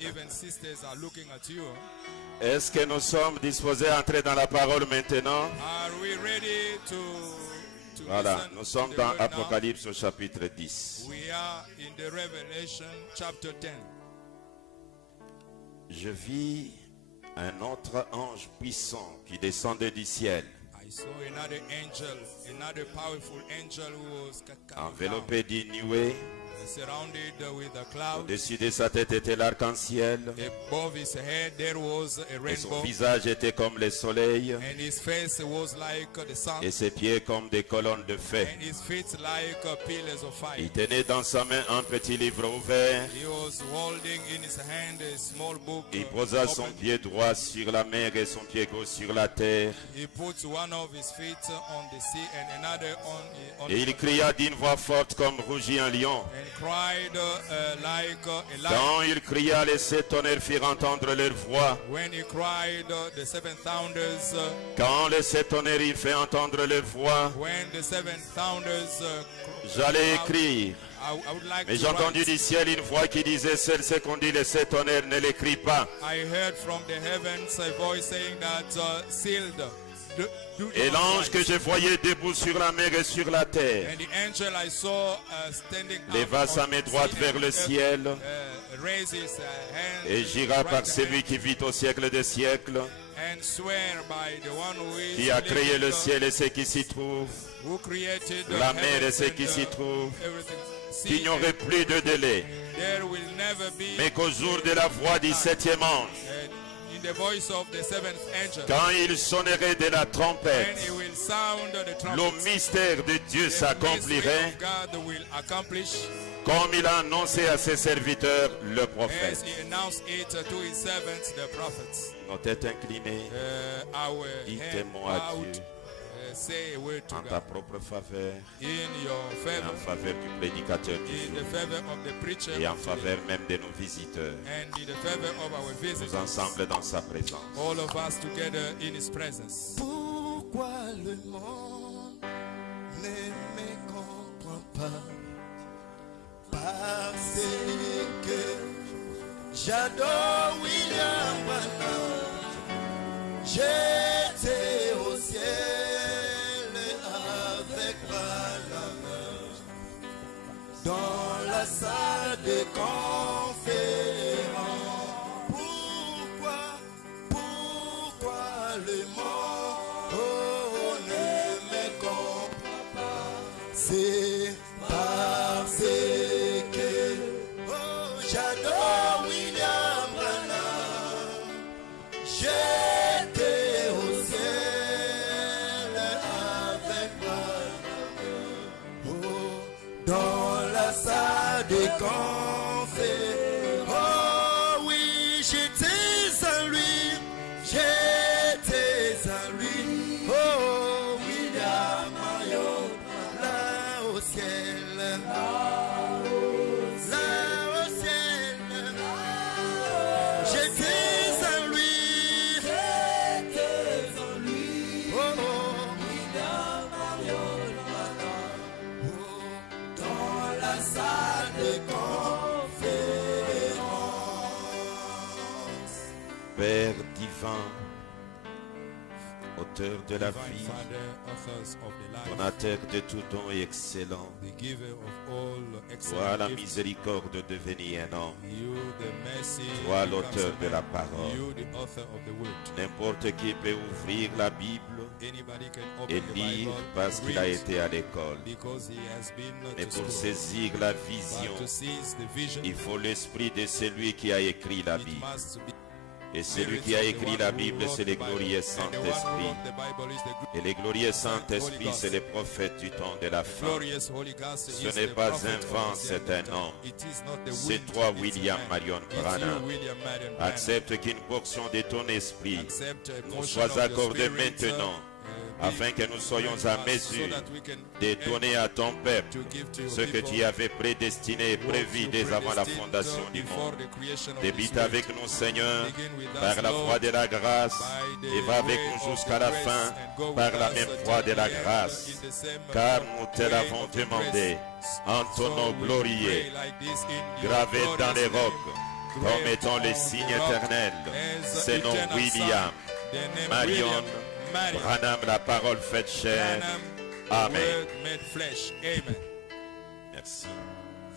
Even sisters are looking at you. Est-ce que nous sommes disposés à entrer dans la parole maintenant? Are we ready to Voilà, listen nous sommes to the dans word now? Apocalypse au chapitre 10. We are in the Revelation chapter 10. Je vis un autre ange puissant qui descendait du ciel, I saw another angel, another powerful angel who was coming enveloppé d'une nuée. down, surrounded with a cloud. Au-dessus de sa tête était l'arc-en-ciel, Above his head there was a et son rainbow, visage était comme le soleil, and his face was like the sun, et ses pieds comme des colonnes de feu. and his feet like pillars of fire. Il tenait dans sa main un petit livre ouvert. He was holding in his hand a small book. Il posa son open. pied droit sur la mer et son pied gauche sur la terre. He put one of his feet on the sea and another on Et il cria d'une voix forte comme rugit un lion. and cried like a lion. Quand il cria, les sept tonnerres firent entendre leur voix. When he cried, the seven thunders. Quand les sept tonnerres y fait entendre leur voix, When the seven thunders. j'allais écrire. I would like Mais to j'ai entendu write. du ciel une voix qui disait, seul ce qu'on dit les sept tonnerres, ne l'écris pas. I heard from the heavens a voice saying that sealed. Do Et not l'ange write. que je voyais debout sur la mer et sur la terre And the angel I saw standing up leva sa on main the droite sea vers and, le ciel raised his hand et jura right par hand celui qui vit au siècle des siècles, and swear by the one who is qui a créé living, le ciel et ce qui s'y trouve, who created la the mer et ce heavens qui and, s'y trouve, everything. qu'il n'y aurait plus de délai, There will never be mais qu'au jour de la voix du septième ange, in the voice of the seventh angel, quand il sonnerait de la and trompette, he will sound the le trumpet. mystère de Dieu The s'accomplirait mystery of God will accomplish comme il a annoncé à ses serviteurs, le as prophète. he announced it to his servants, the prophets. Nos têtes inclinées, Our dites hand un mot à out, Dieu say a word to en ta God propre faveur, in your et en favor, faveur du prédicateur du in the jour, favor of the preacher, et en faveur même de nos visiteurs, and in the favor of our tous visitors, ensemble dans sa présence. all of us together in his presence. Pourquoi le monde ne me comprend pas? Parce que j'adore William Branham. J'étais au ciel avec Branham dans la salle de conférence. Pourquoi le monde ne me comprend pas? C'est parce que j'adore William Branham. J'étais au ciel avec Branham dans la salle de conférence. Oh oui, j'étais à lui, j'étais à lui. Oh William Marion, là au ciel, là au ciel, j'étais à lui, oh William Marion, dans la salle de conférence. Père divin, auteur de la Divine vie, Father, authors of the life, donateur de tout don et excellent, the giver of all toi excellent la gifts, miséricorde devenue un homme, you the mercy, toi becomes l'auteur a de la man. parole. You the author of the word. N'importe qui peut ouvrir la Bible Anybody can et open the lire Bible, parce qu'il a read, été à l'école. because he has been Mais to pour school. saisir la vision, But to seize the vision, il faut l'esprit de celui qui a écrit la it Bible. must be Et celui qui a écrit la Bible, c'est le glorieux Saint-Esprit. Et le glorieux Saint-Esprit, c'est le prophète du temps de la fin. Ce n'est pas un vent, c'est un homme. C'est toi, William Marion Branham. Accepte qu'une portion de ton esprit nous soit accordée maintenant, afin que nous soyons à mesure de donner à ton peuple ce que tu avais prédestiné et prévu dès avant la fondation du monde. Débute avec nous, Seigneur, par la foi de la grâce, et va avec nous jusqu'à la fin par la même foi de la grâce, car nous te l'avons demandé en ton nom glorieux, gravé dans les rocs, comme étant les signes éternels. C'est nom William, Marion, Branham, la parole faite chair. Amen. Merci.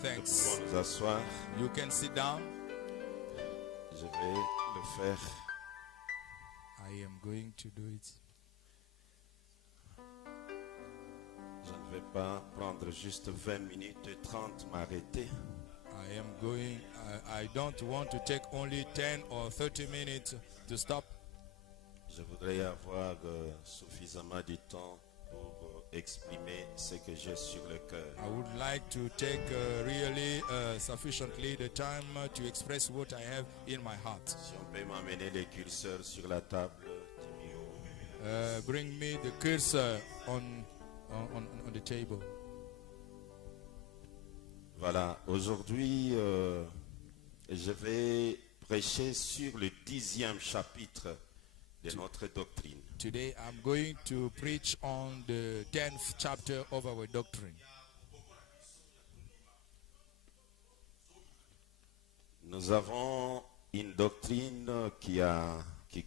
Nous pouvons nous asseoir. You can sit down. Je vais le faire. I am going to do it. Je ne vais pas prendre juste 20 minutes et 30 m'arrêter. I am going, I don't want to take only 10 or 30 minutes to stop. Je voudrais avoir suffisamment de temps pour exprimer ce que j'ai sur le cœur. I would like to take really sufficiently the time to express what I have in my heart. Si on peut m'amener les curseurs sur la table. Bring me the cursor on the table. Voilà, aujourd'hui, je vais prêcher sur le 10e chapitre de notre doctrine. Today I'm going to preach on the 10th chapter of our doctrine. Nous avons une doctrine qui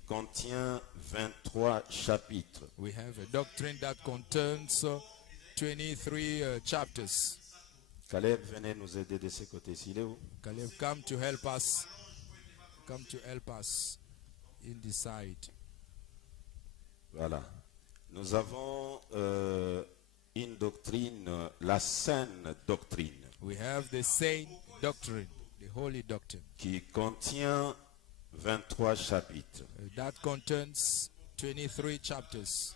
contient 23 chapitres. We have a doctrine that contains 23 chapters. Caleb, venez nous aider de ce côté-ci. Caleb, come to help us. Come to help us in this side. Voilà. Nous avons une doctrine, la saine doctrine. We have the same doctrine, the holy doctrine. Qui contient 23 chapitres. That contains 23 chapters.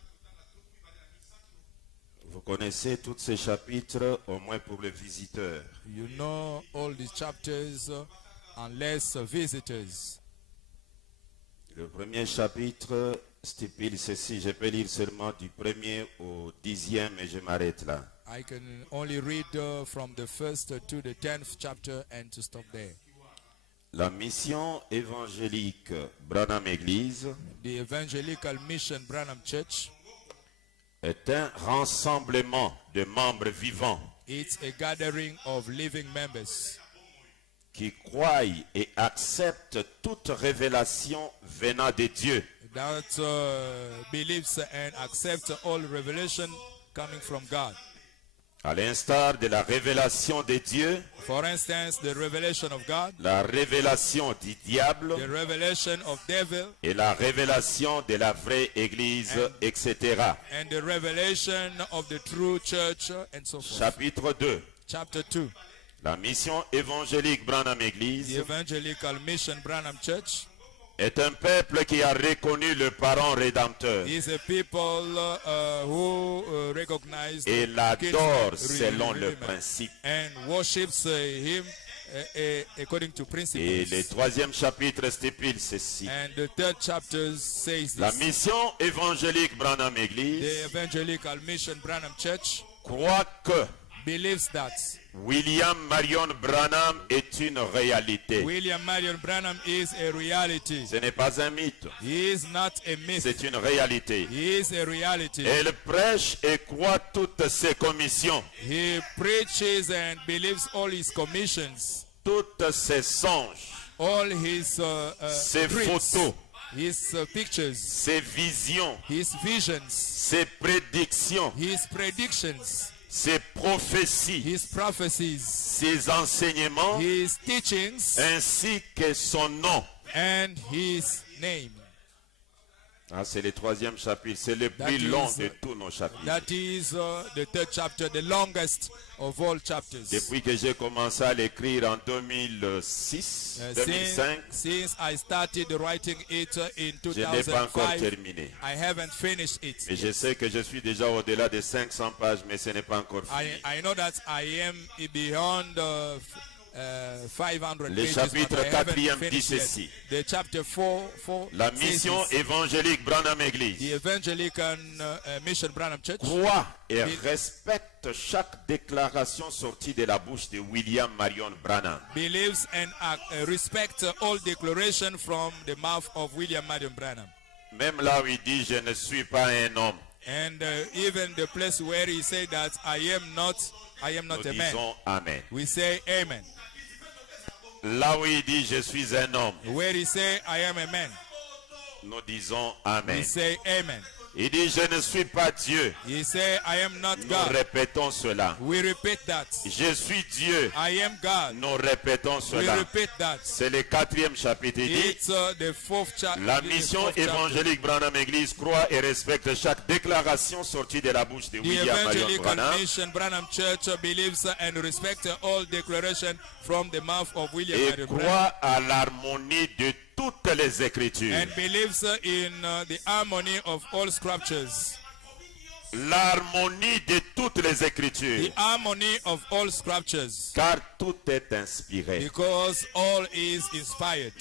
Vous connaissez tous ces chapitres, au moins pour les visiteurs. You know all these chapters unless visitors. Le premier chapitre stipule ceci. Je peux lire seulement du 1er au 10e et je m'arrête là. I can only read from the 1st to the 10th chapter and to stop there. La mission évangélique Branham Église, the Evangelical Mission Branham Church, est un rassemblement de membres vivants. It's a gathering of living members qui croient et acceptent toute révélation venant de Dieu. That believes and accepts all revelation coming from God. À l'instar de la révélation de Dieu, for instance, the revelation of God, la révélation du diable, the revelation of devil, et la révélation de la vraie Église, etc. And the revelation of the true church, and so forth. Chapitre 2. Chapter 2. La mission évangélique Branham Église, the Evangelical Mission Branham Church, est un peuple qui a reconnu le parent rédempteur is a people who recognize et l'adore selon le principe. And worships him according to principles. Et le 3e chapitre stipule ceci. And the 3rd chapter says this. La mission évangélique Branham Église, the Evangelical Mission Branham Church, croit que believes that William Marion Branham est une réalité. William Marion Branham is a reality. Ce n'est pas un mythe. He is not a myth. C'est une réalité. He is a reality. Elle prêche et croit toutes ses commissions. He preaches and believes all his commissions. Toutes ses songes. All his ses dreams, photos. His pictures. Ses visions. His visions. Ses prédictions. His predictions. Ses prophéties, his prophecies, ses enseignements, his teachings, ainsi que son nom. And his name. Ah, c'est le 3e chapitre, c'est le plus long de tous nos chapitres. That is the 3rd chapter, the longest of all chapters. Depuis que j'ai commencé à l'écrire en 2006, 2005, since I started writing it in 2005, je n'ai pas encore terminé. I haven't finished it. Et je sais que je suis déjà au-delà de 500 pages, mais ce n'est pas encore fini. I know that I am beyond 500 le pages, chapitre 4e dit ceci. The chapter 4 la mission évangélique Branham Église the Evangelical Mission Branham Church croit et respecte chaque déclaration sortie de la bouche de William Marion Branham. Believes and respects all declaration from the mouth of William Marion Branham. Même là où il dit je ne suis pas un homme. And even the place where he said that I am not a man. Amen. We say amen. Là où il dit je suis un homme, where he say, I am a man, nous disons we Amen. say amen. Il dit je ne suis pas Dieu. He say, I am not Nous God. répétons cela. We repeat that. Je suis Dieu. I am God. Nous répétons We cela. repeat that. C'est le 4e chapitre. Il dit It's the fourth chapter. la mission évangélique Branham Église croit et respecte chaque déclaration sortie de la bouche de The William Marion Evangelical Branham Mission Branham Church believes and respects all declaration from the mouth of William et Marion Branham, croit à l'harmonie de toutes les écritures. and believes in the harmony of all scriptures. L'harmonie de toutes les The écritures. harmony of all scriptures. Car tout est inspiré. Because all is inspired.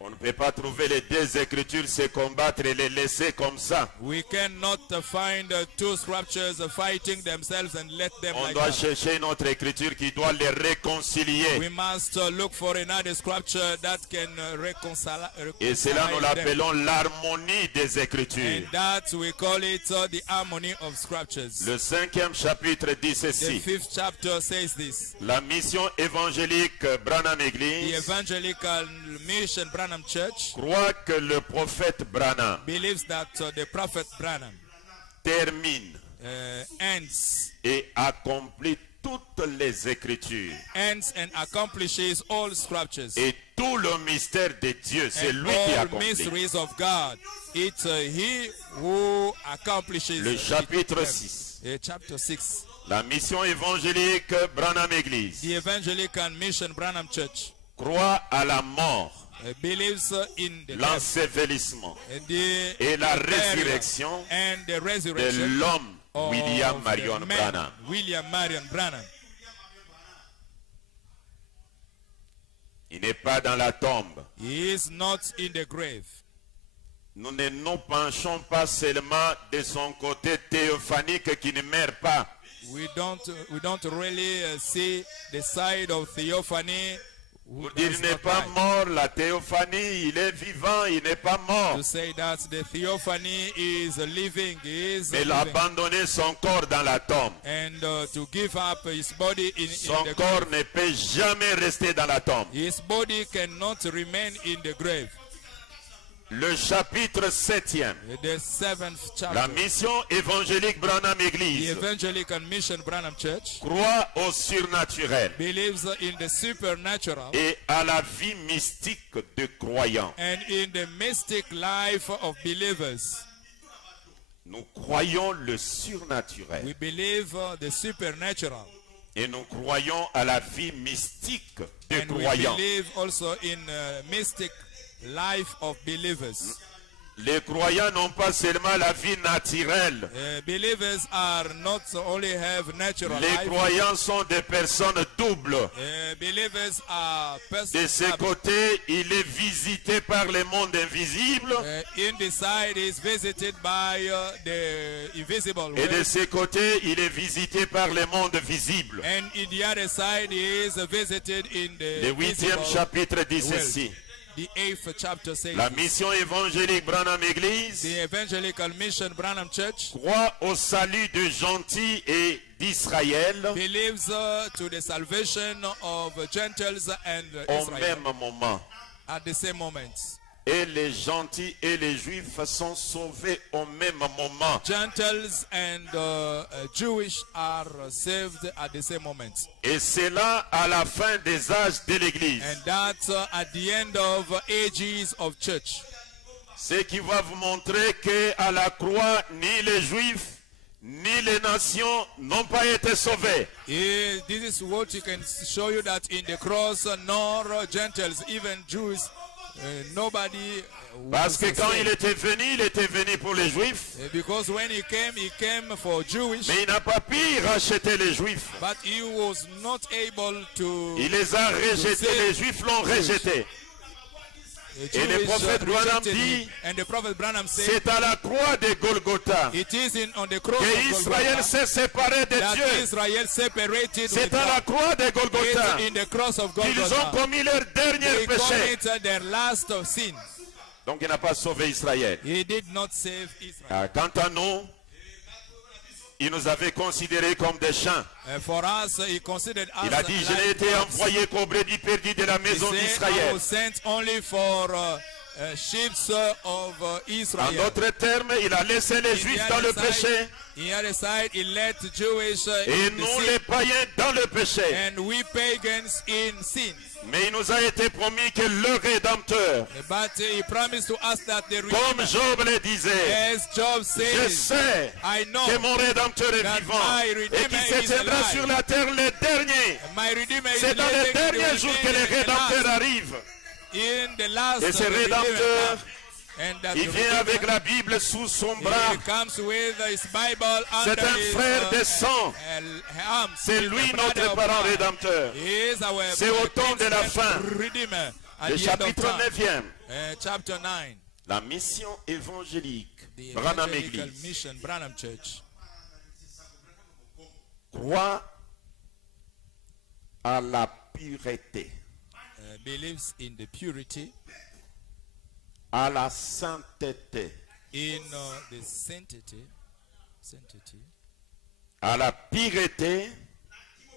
On ne peut pas trouver les deux écritures se combattre et les laisser comme ça. We cannot find two scriptures fighting themselves and let them On like doit that. chercher une autre écriture qui doit les réconcilier. We must look for another scripture that can reconcile Et cela nous them. l'appelons l'harmonie des And écritures. that we call it the harmony of scriptures. Le 5e chapitre dit The ceci. 5th chapter says this. La mission évangélique Branham The Église Evangelical Mission Branham Church croit que le prophète Branham believes that the prophet Branham termine ends et accomplit toutes les écritures. and accomplishes all scriptures. Et tout le mystère de Dieu, c'est And lui qui all accomplit. mysteries of God. It's he who accomplishes Le chapitre them. 6. Chapter 6. La mission évangélique Branham Église The Evangelical Mission Branham Church croit à la mort, believes in the death, l'ensevelissement the et la burial, résurrection and the de resurrection l'homme of William the Marion man, Branham. William Marion Branham. Il n'est pas dans la tombe. He is not in the grave. Nous ne nous penchons pas seulement de son côté théophanique qui ne meurt pas. We don't really see the side of theophany. Who Pour dire does il n'est not pas die. mort, la théophanie, il est vivant, il n'est pas mort. To say that the theophany is living, he is Mais il a living. abandonné son corps dans la tombe. And to give up his body in Son the corps grave. ne peut jamais rester dans la tombe. His body cannot remain in the grave. Le chapitre 7e. The 7th chapter. La mission évangélique Branham The Église Evangelical Mission Branham Church croit au surnaturel believes in the supernatural et à la vie mystique de croyants. and in the mystic life of believers. Nous croyons le surnaturel We believe the supernatural. et nous croyons à la vie mystique de And we croyants. believe also in mystic life of believers. Les croyants n'ont pas seulement la vie naturelle. Believers are not only have natural Les life. croyants sont des personnes doubles. Believers are De ce côté, il est visité par le monde invisible. in the side is visited by the invisible Et de world. ce côté, il est visité par le monde visible. And in the other side he is visited in the Le 8e visible chapitre dit world. ceci. The 8th chapter says La this. mission évangélique Branham Église The Evangelical Mission Branham Church croit au salut de gentils et d'Israël believes to the salvation of Gentiles and au Israel même moment. at the same moment. Et les gentils et les juifs sont sauvés au même moment. Gentiles and Jewish are saved at the same moment. Et c'est là à la fin des âges de l'Église. And that's at the end of ages of church. Ce qui va vous montrer que à la croix, ni les juifs, ni les nations n'ont pas été sauvés. This is what you can show you that in the cross, nor Gentiles, even Jews, nobody Parce que was quand il saved. était venu pour les juifs, Because when he came for Jewish, mais il n'a pas pu racheter les juifs. but he was not able to. Il les a rejetés, les juifs l'ont rejeté. Et le prophète Branham dit, and the prophet Branham said, c'est à la croix de Golgotha it is on the cross que of Israël Golgotha s'est séparé de that Dieu. Israel separated C'est with à la God. croix de Golgotha It's in the cross of qu'ils ont Golgotha. commis leur dernier They péché. committed their last of sin. Donc il n'a pas sauvé Israël. He did not save Israel. Quant à nous, il nous avait considérés comme des chiens. For us, he considered us Il a dit, je n'ai été dogs. envoyé qu'aux brebis perdues de la He maison said, I d'Israël. was sent only for sheep of En Israel. d'autres termes, il a laissé les Juifs dans le péché In the other side, he let the Jewish et in the nous sin, les païens dans le péché. and we pagans in sin. Mais il nous a été promis que le Rédempteur, But he promised to us that the comme Redeemer, Job le disait, as Job je says, sais I know que mon Rédempteur est that vivant my et Redeemer qu'il is s'éteindra alive. sur la terre le dernier. My Redeemer is C'est dans les living, derniers the jours que le Redeemer Rédempteur last. arrive. In the last Et ce the Redeemer Rédempteur, comes. And that il the vient avec Redeemer, la Bible sous son bras. he comes with his Bible C'est under un his frère de sang. arms. C'est He's lui the brother notre of parent God. Rédempteur. He is our C'est au temps de la kinsman fin. Redeemer at Le the end of chapitre time. 9e. Chapter 9. La mission évangélique. The Branham evangelical Église. mission, Branham Church. Croit à la pureté, Believes in the purity, à la sainteté, in the sanctity, à la pureté,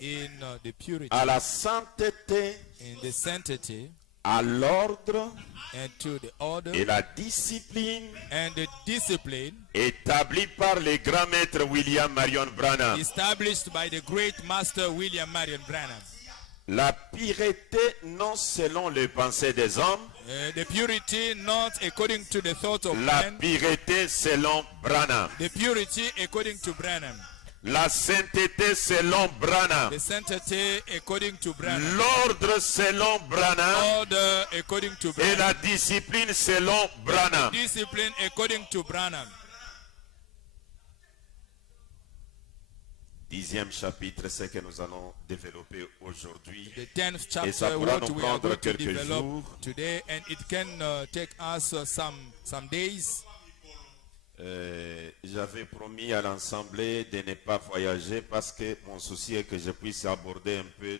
in the purity, à la sainteté, in the sanctity, à l'ordre and to the order et la discipline and the discipline établie par le grand maître William Marion Branham. established by the great master William Marion Branham. La pureté non selon les pensées des hommes, The purity not according to the thought of la man, pureté selon Branham. the purity according to Branham, La sainteté selon Branham. the sanctity according to Branham, L'ordre selon Branham order according to et Branham, la discipline selon Branham. discipline according to Branham. 10e chapitre, c'est que nous allons développer aujourd'hui. The 10th Et ça chapter, pourra what nous we are prendre going to quelques develop jours. today, and it can take us some days. J'avais promis à l'Assemblée de ne pas voyager parce que mon souci est que je puisse aborder un peu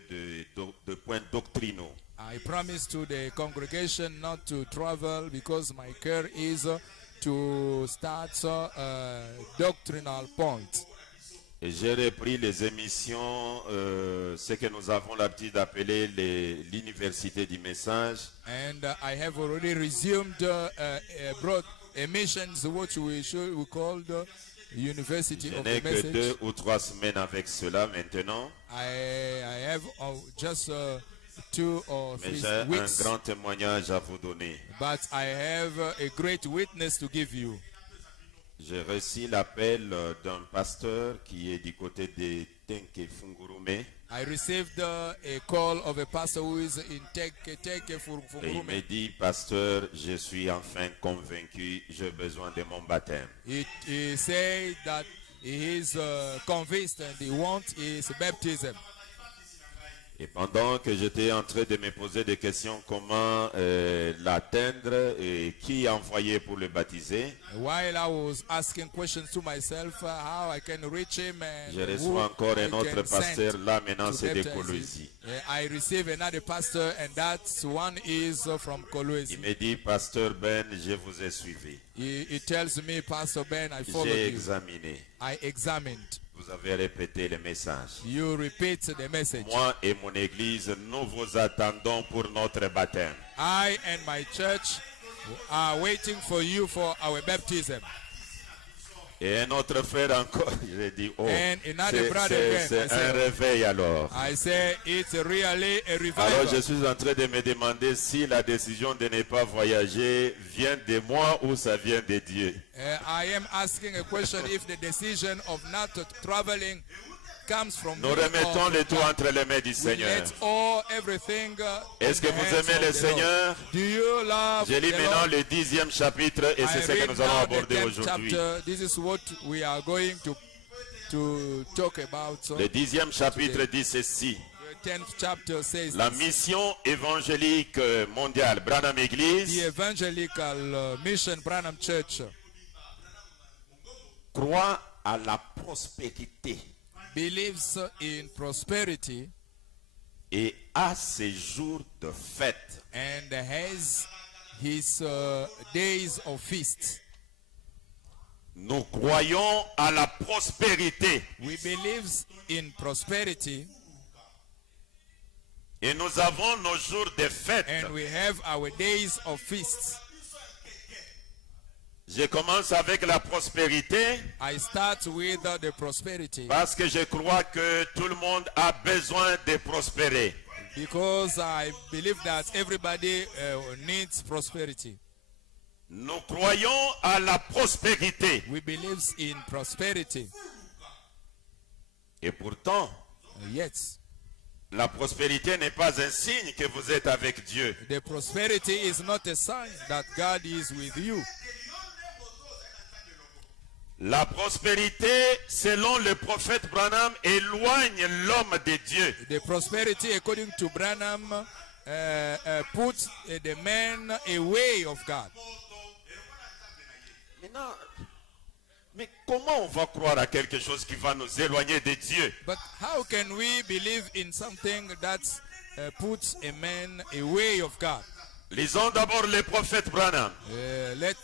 de points doctrinaux. I promised to the congregation not to travel because my care is to start doctrinal points. Et j'ai repris les émissions, ce que nous avons l'habitude d'appeler l'université du message. And I have already resumed broad emissions, what we call the University Je of n'ai the que Message. 2 ou 3 semaines avec cela maintenant. I have just 2 or Mais 3 j'ai un weeks, grand témoignage à vous donner. but I have a great witness to give you. J'ai reçu l'appel d'un pasteur qui est du côté de Tenke Fungurume. I received a call of a pastor who is in Teke Et il Fungurume. me dit, pasteur, je suis enfin convaincu, j'ai besoin de mon baptême. He said that he is convinced and he wants his baptism. Et pendant que j'étais en train de me poser des questions, comment l'atteindre et qui envoyer pour le baptiser, While I was asking questions to myself, how I can reach him and je who reçois encore I un autre can pasteur. send Là, maintenant, to c'est de baptize Colosie. him. I receive another pastor, and that one is from Il Kolwezi. me dit, pasteur Ben, je vous ai suivi. He tells me, Pastor Ben, I followed J'ai you. examiné. I examined. Vous avez répété le message. You repeat the message. Moi et mon église, nous vous attendons pour notre baptême. I and my church are waiting for you for our baptism. Et un autre frère encore, j'ai dit, oh, And another brother again, c'est I un said- réveil alors. I say it's really a Alors je revival. suis en train de me demander si la décision de ne pas voyager vient de moi ou ça vient de Dieu. I am asking a question if the decision of not traveling comes from Nous me or remettons from le tout God. entre les mains du We Seigneur. let all everything in Est-ce que the vous hands aimez of le the Lord. Seigneur? Do you love Je lis the maintenant Lord? le 10e chapitre et I c'est ce que read nous allons now the aborder 10th aujourd'hui. chapter. This is what we are going to talk about. So Le 10e chapitre dit ceci. the 10th chapter says La this. mission évangélique mondiale, Branham The Église, evangelical mission Branham Church croit à la prospérité believes in prosperity et à ses jours de fête. and has his days of feast. Nous croyons à la prospérité. We believe in prosperity. Et nous avons nos jours de fête. And we have our days of feasts. Je commence avec la prospérité. I start with the prosperity. Parce que je crois que tout le monde a besoin de prospérer. Because I believe that everybody needs prosperity. Nous croyons à la prospérité. We believe in prosperity. Et pourtant, Yet, la prospérité n'est pas un signe que vous êtes avec Dieu. the prosperity is not a sign that God is with you. La prospérité, selon le prophète Branham, éloigne l'homme de Dieu. The prosperity, according to Branham, puts the man away of God. Maintenant, mais comment on va croire à quelque chose qui va nous éloigner de Dieu? But how can we believe in something that puts a man away of God? Lisons d'abord le prophète Branham. Let's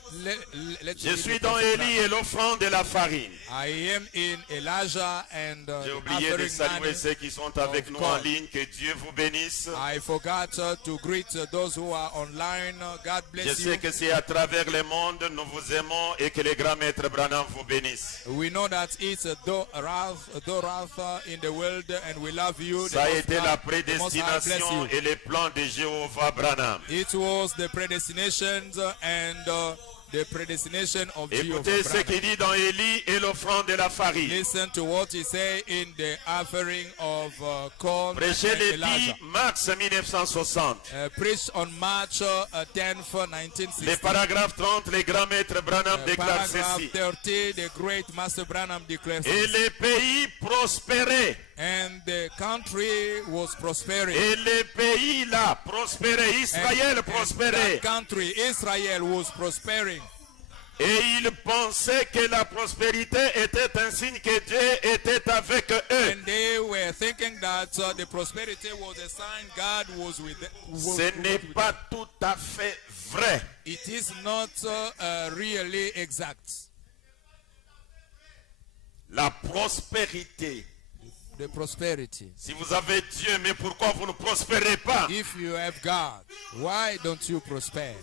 Je read suis the dans prophet Élie et l'offrande de la farine. I am in Elijah and J'ai the oublié de offering saluer manna ceux qui sont avec of nous God. en ligne. Que Dieu vous bénisse. I forgot to greet those who are online. God Je bless sais you. que c'est à travers le monde, nous vous aimons et que le grand maître Branham vous bénisse. We know that it's a Dorath in the world and we love you. Ça a The été Most la High- the Most High bless prédestination you. et les plans de Jéhovah Branham. It was the predestinations and the predestination of Écoutez ce Jehovah. qu'il dit dans Élie et l'offrande de la farine. Listen to what he say in the offering of corn Prêchez and le Elijah. 10 mars 1960. Preached on March 10th, Le 1960. paragraphe 30, le grand maître Branham déclare Paragraph ceci. 30, the great Master Branham declares Et this. les pays prospéraient. And the country was prospering. Et les pays là prospéraient. Israël And prospérait. that country, Israel, was prospering. Et ils pensaient que la prospérité était un signe que Dieu était avec eux. And they were thinking that the prosperity was a sign God was with them. Ce n'est pas tout à fait vrai. It is not really exact. La prospérité. The prosperity. Si vous avez Dieu, mais pourquoi vous ne prospérez pas? If you have God, why don't you prosper?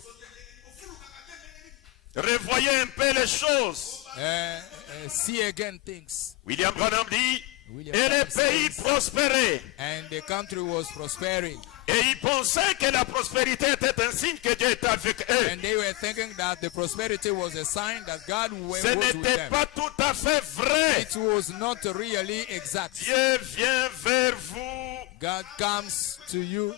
Revoyez un peu les choses. See again things. William Branham dit, William et les Branham pays says, prospéraient. And the country was prospering. Et ils pensaient que la prospérité était un signe que Dieu était avec eux. And they were thinking that the prosperity was a sign that God was Ce with n'était them. pas tout à fait vrai. It was not really exact. Dieu vient vers vous. God comes to you.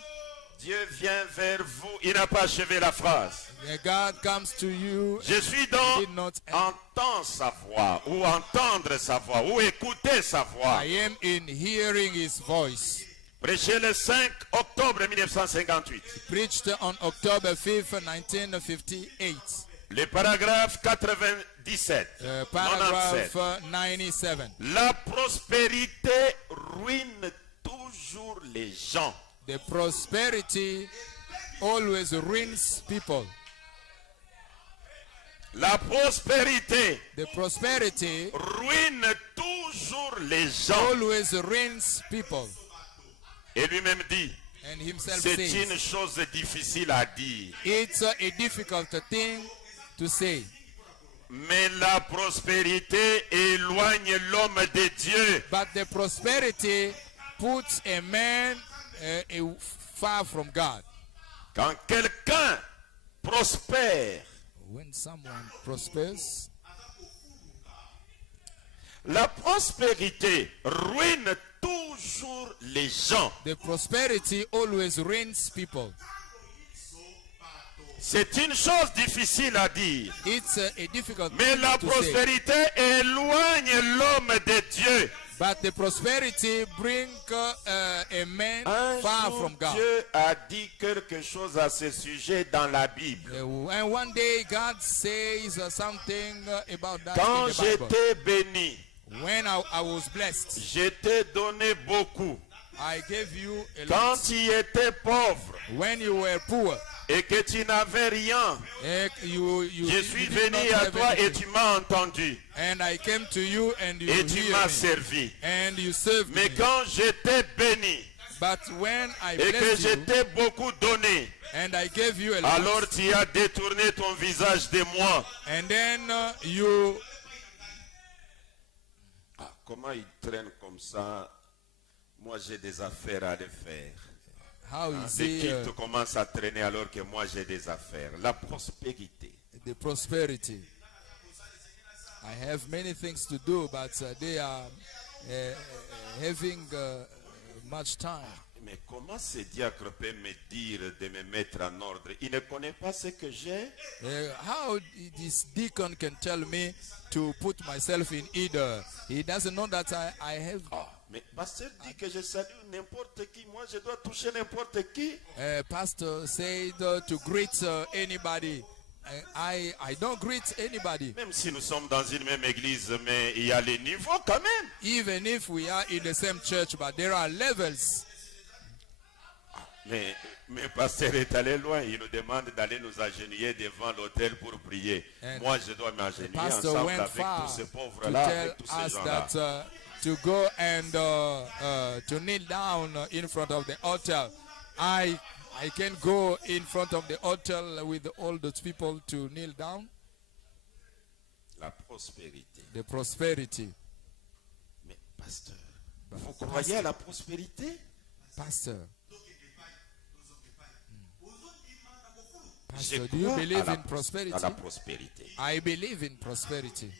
Dieu vient vers vous. Il n'a pas achevé la phrase. God comes to you. Je suis dans Did not end. entendre sa voix, ou entendre sa voix, ou écouter sa voix. I am in hearing his voice. Prêché le 5 octobre 1958. Preached on October 5th, 1958. Le paragraphe 97. 97. Paragraph 97. La prospérité ruine toujours les gens. The prosperity always ruins people. La prospérité The prosperity ruine toujours les gens. always ruins people. Et lui-même dit, And himself c'est says, une chose difficile à dire. it's a difficult thing to say. Mais la prospérité éloigne l'homme de Dieu. But the prosperity puts a man far from God. Quand quelqu'un prospère, When someone prospers, la prospérité ruine toujours les gens. the prosperity always ruins people. C'est une chose difficile à dire. It's a difficult Mais thing la to say. prospérité éloigne l'homme de Dieu. But the prosperity brings a man Un far jour, from God. Dieu a dit quelque chose à ce sujet dans la Bible. And one day God says something about that Quand in the Bible. j'étais béni, When I was blessed, je t'ai donné beaucoup. I gave you a Quand lot. tu étais pauvre, When you were poor, et que tu n'avais rien. Je suis venu à toi et tu m'as entendu. And I came to you and you Et tu hear m'as me. servi. And you served Mais me. quand je t'ai béni But when I et que blessed je you t'ai beaucoup donné, and I gave you a lot, alors tu as détourné ton visage de moi. and then you... Ah, comment il traîne comme ça? Moi j'ai des affaires à le faire. How Le is it, culte commence à traîner alors que moi j'ai des affaires. La prospérité. the prosperity? I have many things to do, but they are having much time. Mais comment ce diacre peut me dire de me mettre en ordre? Il ne connaît pas ce que j'ai. How this deacon can tell me to put myself in order? He doesn't know that I have... Mais pasteur dit que je salue n'importe qui. Moi, je dois toucher n'importe qui. Pastor said to greet anybody. I don't greet anybody. Même si nous sommes dans une même église, mais il y a les niveaux quand même. Even if we are in the same church, but there are levels. Mais pasteur est allé loin. Il nous demande d'aller nous agenouiller devant l'autel pour prier. And moi, je dois m'agenouiller Pastor ensemble went avec far tous ces to pauvres-là, tell avec tous ces us gens-là. that to go and to kneel down in front of the altar. I can go in front of the altar with all those people to kneel down. La prospérité. The prosperity. Mais pasteur, vous croyez à la prospérité? Pastor. Je Pastor, do you crois believe à in prosperity? à la prospérité. I believe in prosperity.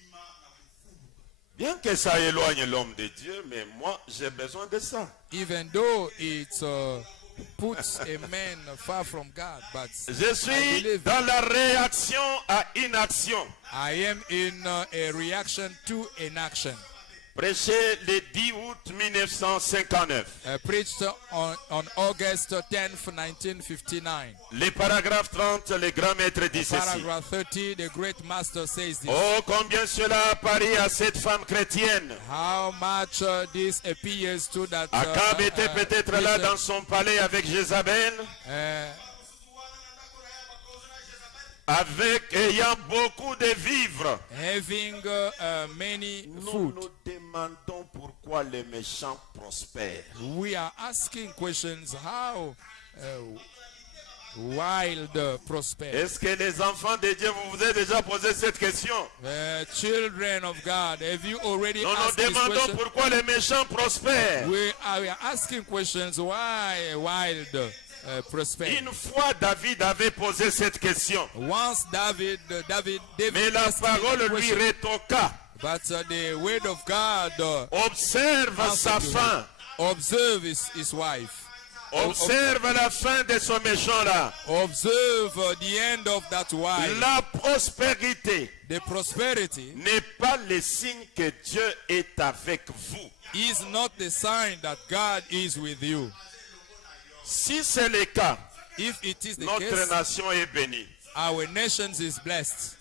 Bien que ça éloigne l'homme de Dieu, mais moi, j'ai besoin de ça. Even though it puts a man far from God, but Je I suis believe dans la réaction à inaction. I am in a reaction to inaction. Prêché le 10 août 1959. Preached on August 10th, 1959. Le paragraphe 30, le grand maître dit ceci. Paragraph 30, the great master says this. Oh, combien cela apparaît à cette femme chrétienne. How much this appears to that Akab était peut-être là Christian, dans son palais avec Jézabel, avec ayant beaucoup de vivres. having many Nous food. nous demandons pourquoi les méchants prospèrent. We are asking questions how wild prosper. Est-ce que les enfants de Dieu, vous vous êtes déjà posé cette question? Children of God, have you already Nous nous asked this demandons question? pourquoi les méchants prospèrent. We are asking questions why wild prosper. Une fois David avait posé cette question, Once David mais la asked the parole lui question, rétorqua. but the word of God Observe sa answered to fin. him. Observe his wife. Observe la fin de ce méchant-là. Observe the end of that wife. La prospérité The prosperity n'est pas le signe que Dieu est avec vous. is not the sign that God is with you. Si c'est le cas, If it is the notre case, nation est bénie. our nation is blessed.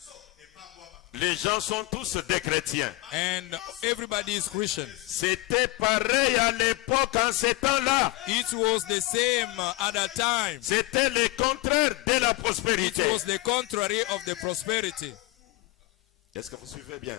Les gens sont tous des chrétiens. And everybody is Christian. C'était pareil à l'époque en ces temps-là. It was the same at that time. C'était le contraire de la It prospérité. was the contrary of the prosperity. Est-ce que vous suivez bien?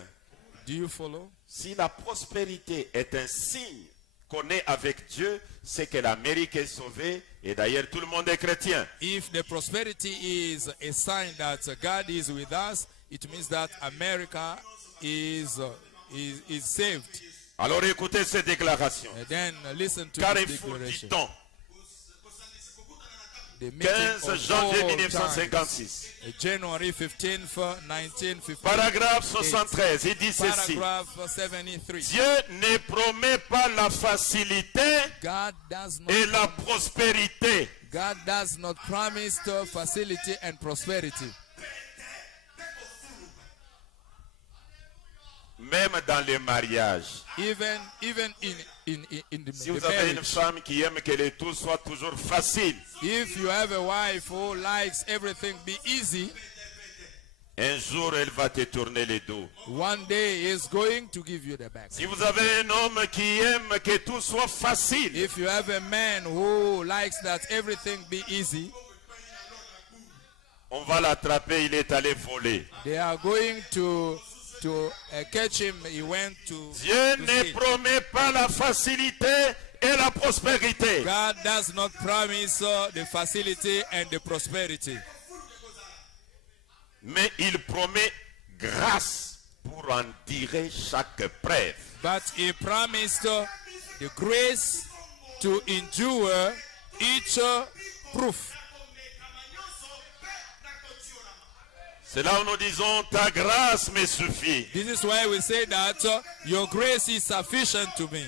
Do you follow? Si la prospérité est un signe qu'on est avec Dieu, c'est que l'Amérique est sauvée et d'ailleurs tout le monde est chrétien. If the prosperity is a sign that God is with us, it means that America is saved. Alors écoutez ces déclarations. And then listen to Car this il faut declaration. 10 ans, The meeting 15 of janvier all 1956. times, January 15th, 1950. Paragraphe 73, il dit ceci. Paragraph 73. Dieu ne promet pas la facilité God does not et la prospérité. God does not promise facility and prosperity. Même dans les mariages. Even in the Si vous avez une marriage. femme qui aime que le tout soit toujours facile, If you have a wife who likes everything be easy, un jour elle va te tourner le dos. one day is going to give you the back. Si vous avez un homme qui aime que tout soit facile, If you have a man who likes that everything be easy, on va l'attraper, il est allé voler. They are going to catch him. He went to Dieu to ne steal. promet pas la facilité et la prospérité. God does not promise the facility and the prosperity. Mais il promet grâce pour endurer chaque preuve. But he promised the grace to endure each proof. C'est là où nous disons, ta grâce me suffit. This is why we say that your grace is sufficient to me.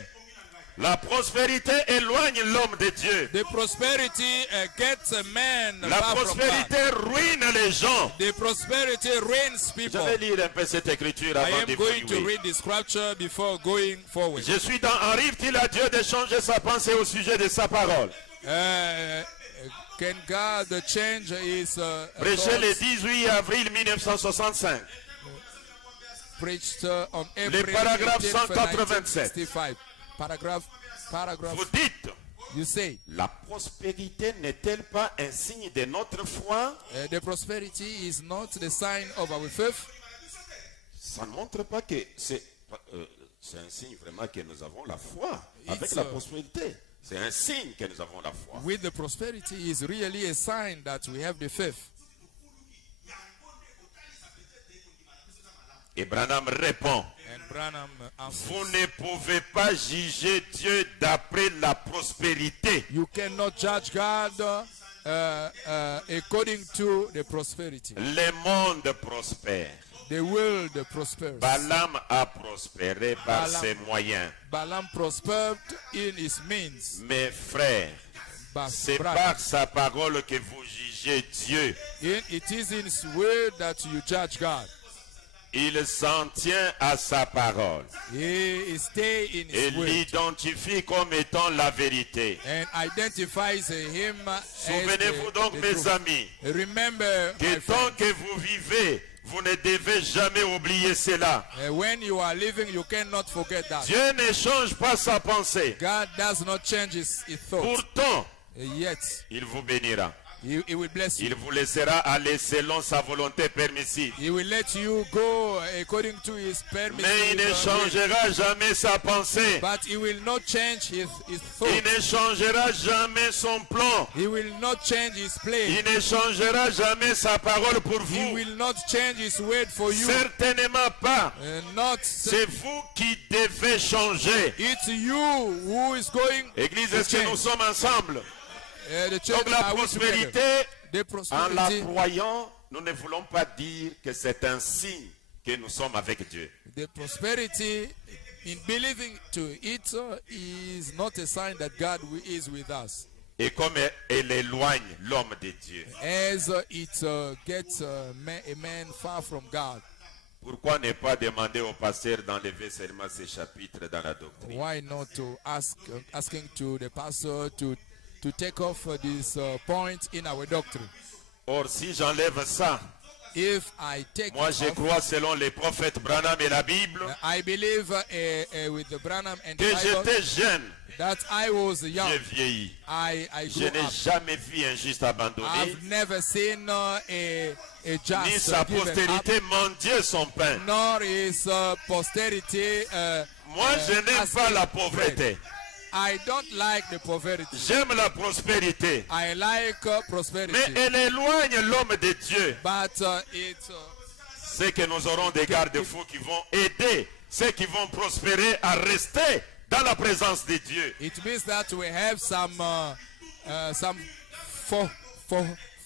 La prospérité éloigne l'homme de Dieu. The prosperity gets a man La far from God. prospérité ruine les gens. The prosperity ruins Je people. vais lire un peu cette écriture I avant am de going to continuer. read the scripture before going forward. Je suis dans Arrive-t-il à Dieu de changer sa pensée au sujet de sa parole? Can God change his Prêché le thoughts? 18 avril 1965. Preached on April paragraphe 18th, 187. 1965. Paragraph. Vous dites, You say la prospérité n'est-elle pas un signe de notre foi? the prosperity is not the sign of our faith. Ça ne montre pas que c'est un signe vraiment que nous avons la foi avec It's, la prospérité. C'est un signe que nous avons la foi. With the prosperity is really a sign that we have the faith. Et Branham répond, And Branham vous answers, ne pouvez pas juger Dieu d'après la prospérité. you cannot judge God according to the prosperity. Le monde prospère. The world prospers. Balaam a prospéré par Balaam. ses moyens. Balaam prospered in his means. Mes frères, But c'est brother, par sa parole que vous jugez Dieu. it is in his word that you judge God. Il s'en tient à sa parole He stay in et his word l'identifie comme étant la vérité. and identifies him as Souvenez-vous donc, the mes truth. amis, Remember, que my tant friend, que vous vivez, vous ne devez jamais oublier cela. when you are living, you cannot forget that. Dieu ne change pas sa pensée. God does not change his thoughts. Pourtant, Yet, il vous bénira. he will bless you. Il vous laissera aller selon sa volonté permissive. He will let you go according to his permission. Mais il ne changera jamais sa pensée. But he will not change his Il thoughts. ne changera jamais son plan. He will not change his plan. Il ne changera jamais sa parole pour He vous. will not change his word for you. Certainement pas. C'est Not. vous qui devez changer. It's you who is going Église, to est-ce que nous change. sommes ensemble? The church Donc la are we prospérité, together? The en la prosperity, croyant, nous ne voulons pas dire que c'est un signe que nous sommes avec Dieu. the prosperity in believing to it is not a sign that God is with us. Et comme elle éloigne l'homme de Dieu. As it gets a man far from God. Pourquoi ne pas demander au pasteur d'enlever seulement ces chapitres dans la doctrine? Why not to asking to the pastor to take off this point in our doctrine? Or, si j'enlève ça, If I take moi it je off, crois selon les prophètes Branham et la Bible I believe with the Branham and the que Bible j'étais jeune, that I was young. j'ai vieilli. I Je grew n'ai up. jamais vu un juste abandonné, I've never seen a ni just sa given up, postérité mendier son pain. nor his posterity. Moi, je n'aime pas asking la bread. pauvreté. I don't like the poverty. J'aime la prospérité. I like prosperity. Mais elle éloigne l'homme de Dieu. But it's C'est que nous aurons des garde-fous qui vont aider ceux qui vont prospérer à rester dans la présence de Dieu. it means that we have some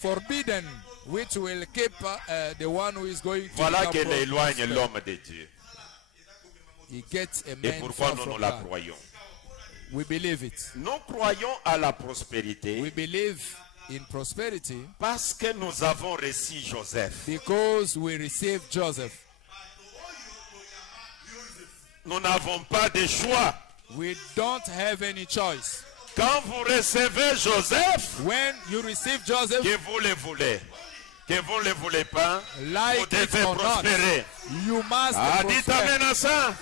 forbidden which will keep the one who is going to Voilà become qu'elle éloigne prosper. l'homme de Dieu. He gets a Et man pourquoi far nous from la God. croyons? We believe it. Nous croyons à la prospérité We believe in prosperity parce que nous avons reçu Joseph. because we received Joseph. Nous n'avons pas de choix. We don't have any choice. Quand vous recevez Joseph, When you receive Joseph, que vous le voulez, que vous ne le voulez pas, vous like it devez or not, prospérer. you must Ah, dites prosper. amen à ça.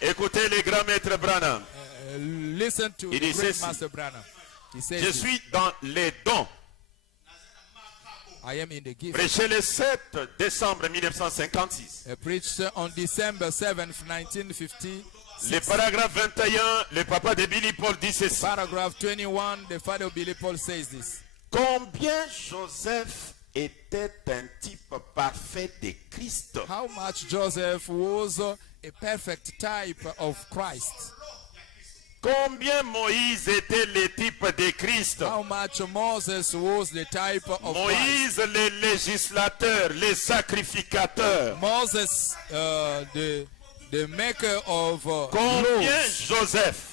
Écoutez le grand maître Branham. Listen to Il the dit great ceci. Master Branham. He says, Je this, suis dans les dons. I am in the gift. Prêché le 7 décembre 1956. Preached on December 7th, 1950. Le paragraphe 21, le papa de Billy Paul dit ceci. Paragraph 21, the father of Billy Paul says this. Combien Joseph était un type parfait de Christ. How much Joseph was a perfect type of Christ. Combien Moïse était le type de Christ. How much Moses was the type of Moïse, le législateur, le sacrificateur. Moses, the maker of Combien laws. Joseph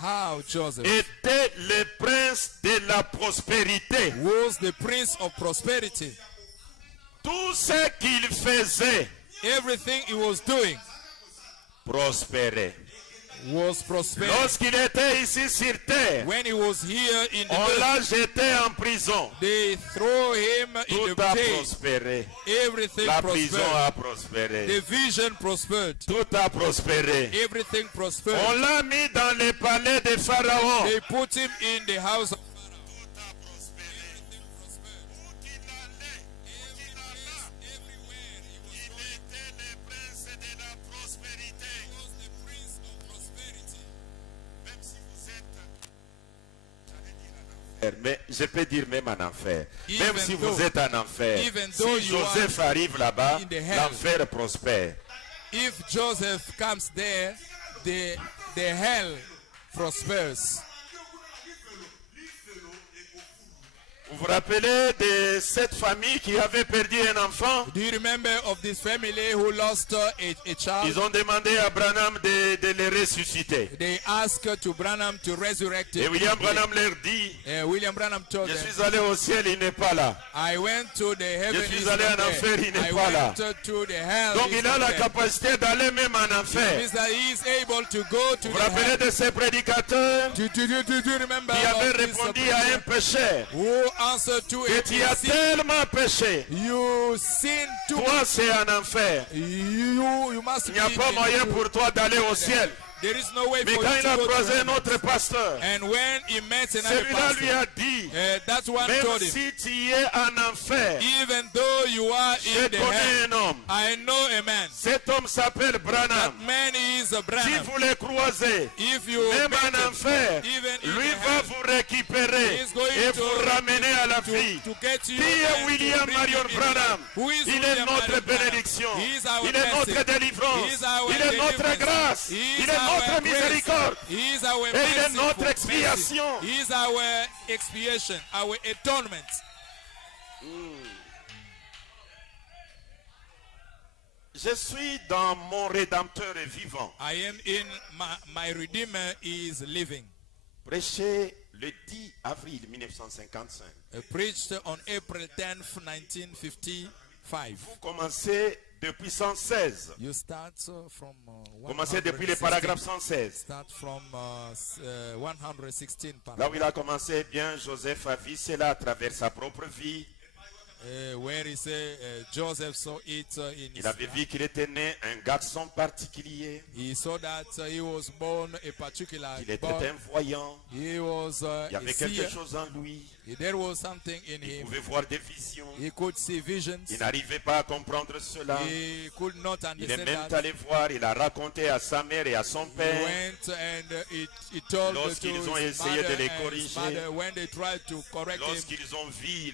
How Joseph était le prince de la prospérité. was the prince of prosperity. Tout ce qu'il faisait Everything he was doing prospérait. was prospering. Lorsqu'il était ici sur terre, When he was here in the on earth, l'a jeté en prison. they throw him in Tout the a jail. prospéré. Everything La prison prospered. a prospéré. The vision prospered. Tout a prospéré. Everything prospered. On l'a mis dans le palais de Pharaon. They put him in the house of Mais je peux dire même en enfer. Even Même si vous though- êtes en enfer, even si though you Joseph arrive là-bas, in the hell. l'enfer prospère. If Joseph comes there, the hell prospers. Vous vous rappelez de cette famille qui avait perdu un enfant? Do you remember of this family who lost a child? Ils ont demandé à Branham de le ressusciter. They asked to Branham to resurrect him. Et William Branham leur dit, William Branham told je them, suis allé au ciel, il n'est pas là. I went to the heaven. suis he's allé not en there. enfer, il n'est I pas là. went to the hell. Donc he's il a not la there. capacité d'aller même en It enfer. means that he is able to go to Vous the vous rappelez hell. de ces prédicateurs Do you remember qui avaient of this répondu preacher à un pécheur who answered to que a tu as sin? tellement péché, You sin too toi much. c'est en enfer. You must Il n'y a be pas in moyen the- pour toi d'aller au ciel. There is no way Mais for quand you il to a go to croisé un heaven. autre pasteur, And when he met another celui-là lui pastor, a dit, that one même told him, si tu es en enfer, even though you are je in the connais hell, un homme. I know a man. Cet homme s'appelle Branham. That man is a Si Branham. vous le croisez, If you même meet en him, enfer, even in lui the va hell, vous récupérer he is going et to- vous ramener à la vie. to get you Qui est and to William bring Marion you in Branham? life. Who is Il est William notre Marion Branham? bénédiction. He is our Il est notre blessing. délivrance. He is our Il est notre deliverance. grâce. He is Il est our notre grace. miséricorde. He is our Et il est mercy notre for expiation. mercy. He is our expiation, our atonement. Je suis dans mon Rédempteur vivant. I am in my Redeemer is living. Prêché le 10 avril 1955. Preached on April 10th, 1955. Vous commencez depuis 116. You start from Commencez depuis le 116. paragraphe 116. Start from 116 Là où paragraph. il a commencé, bien, Joseph a vu cela à travers sa propre vie. Where he say Joseph saw it in Il his avait vu qu'il était né un garçon particulier. he saw that he was born a particular Il était boy. un voyant. He was Il y a avait quelque seer. chose en lui. There was something in Il him. pouvait voir des visions. He could see visions. Il n'arrivait pas à comprendre cela. He could not Il est understand même that. allé voir, il a raconté à sa mère et à son He père. went and he told Lorsqu'ils to ont his essayé de mother les and his corriger, father when they tried to correct him.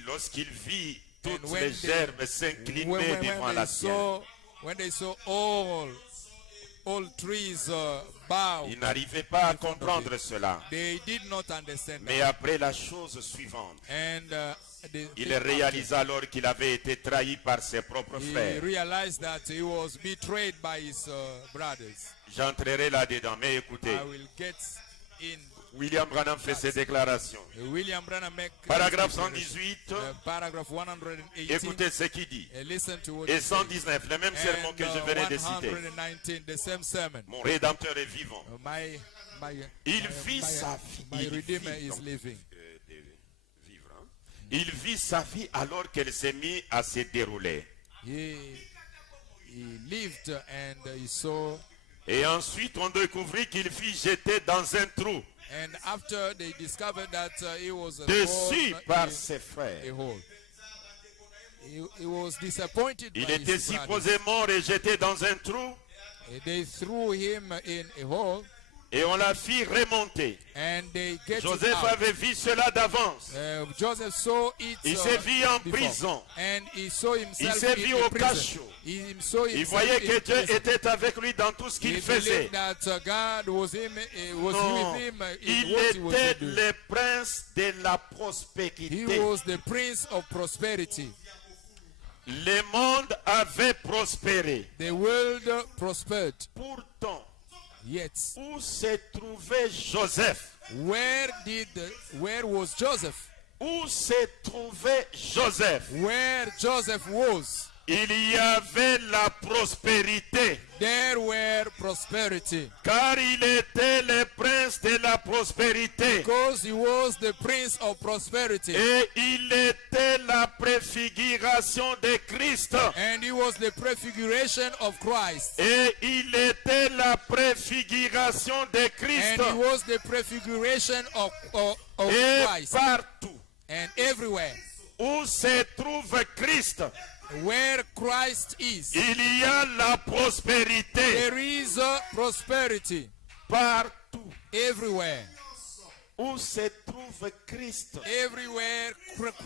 Lorsqu'il vit toutes And when les they- gerbes s'incliner devant la sienne, when they saw all trees bow, il n'arrivait pas à in front of comprendre him. cela. They did not understand Mais that. après la chose suivante, And il réalisa alors qu'il avait été trahi par ses propres he frères. realized that he was betrayed by his brothers. J'entrerai là-dedans, mais écoutez, I will get in. William Branham fait ses déclarations. William Branham make Paragraphe his 118, paragraph 118. écoutez ce qu'il dit. Listen to what Et he said. 119, le même sermon que je venais de citer. 119, the same sermon. Mon Rédempteur est vivant. Il my- vit my- sa vie. my Il Redeemer vit, is donc, living. vivre, hein. Il vit sa vie alors qu'elle s'est mise à se dérouler. He lived and he saw, Et ensuite, on découvrit qu'il fut jeté dans un trou, and after they discovered that he was dessus born par in ses frères. a hole. he was disappointed Il by était his brothers. supposément rejeté dans un trou They threw him in a hole et on l'a fit remonter. and they get him Joseph out. avait vu cela d'avance. Joseph saw it Il s'est vu en before. prison. And he saw Il himself s'est in vu a au prison. cachot. He saw Il himself voyait in que Dieu prison. était avec lui dans tout ce qu'il He faisait. believed that God was Non, with him in il what he was était doing. le prince de la He prospérité. was the prince of prosperity. Le monde avait prospéré. The world prospered. Pourtant, Yet, où se trouvait Joseph? where was Joseph? Où se trouvait Joseph? Where Joseph was, Il y avait la prospérité. there were prosperity. Car il était le prince de la prospérité. Because he was the prince of prosperity. Et il était la préfiguration de Christ. And he was the prefiguration of Christ. Et il était la préfiguration de Christ. And he was the prefiguration of Et Christ. partout And everywhere où se trouve Christ, where Christ is, il y a la prospérité. there is prosperity. Partout Everywhere. où se trouve Christ. Everywhere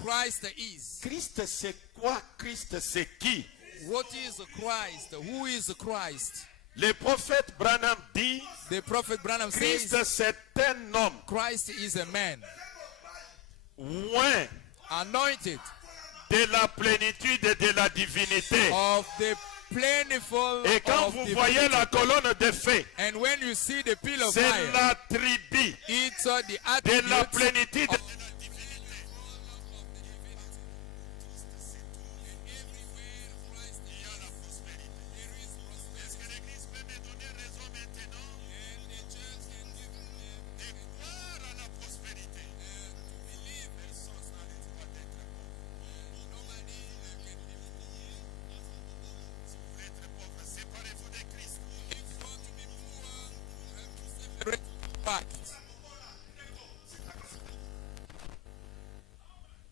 Christ is. Christ c'est quoi? Christ c'est qui? What is Christ? Who is Christ? Le prophète Branham dit, The prophet Branham Christ says c'est un homme Christ is a man loin anointed de la plénitude et de la divinité. of the plentiful Et quand of vous divinity. voyez la colonne de feu, And when you see the pillar of c'est fire, l'attribut it's the de la attribute plénitude. of Christ.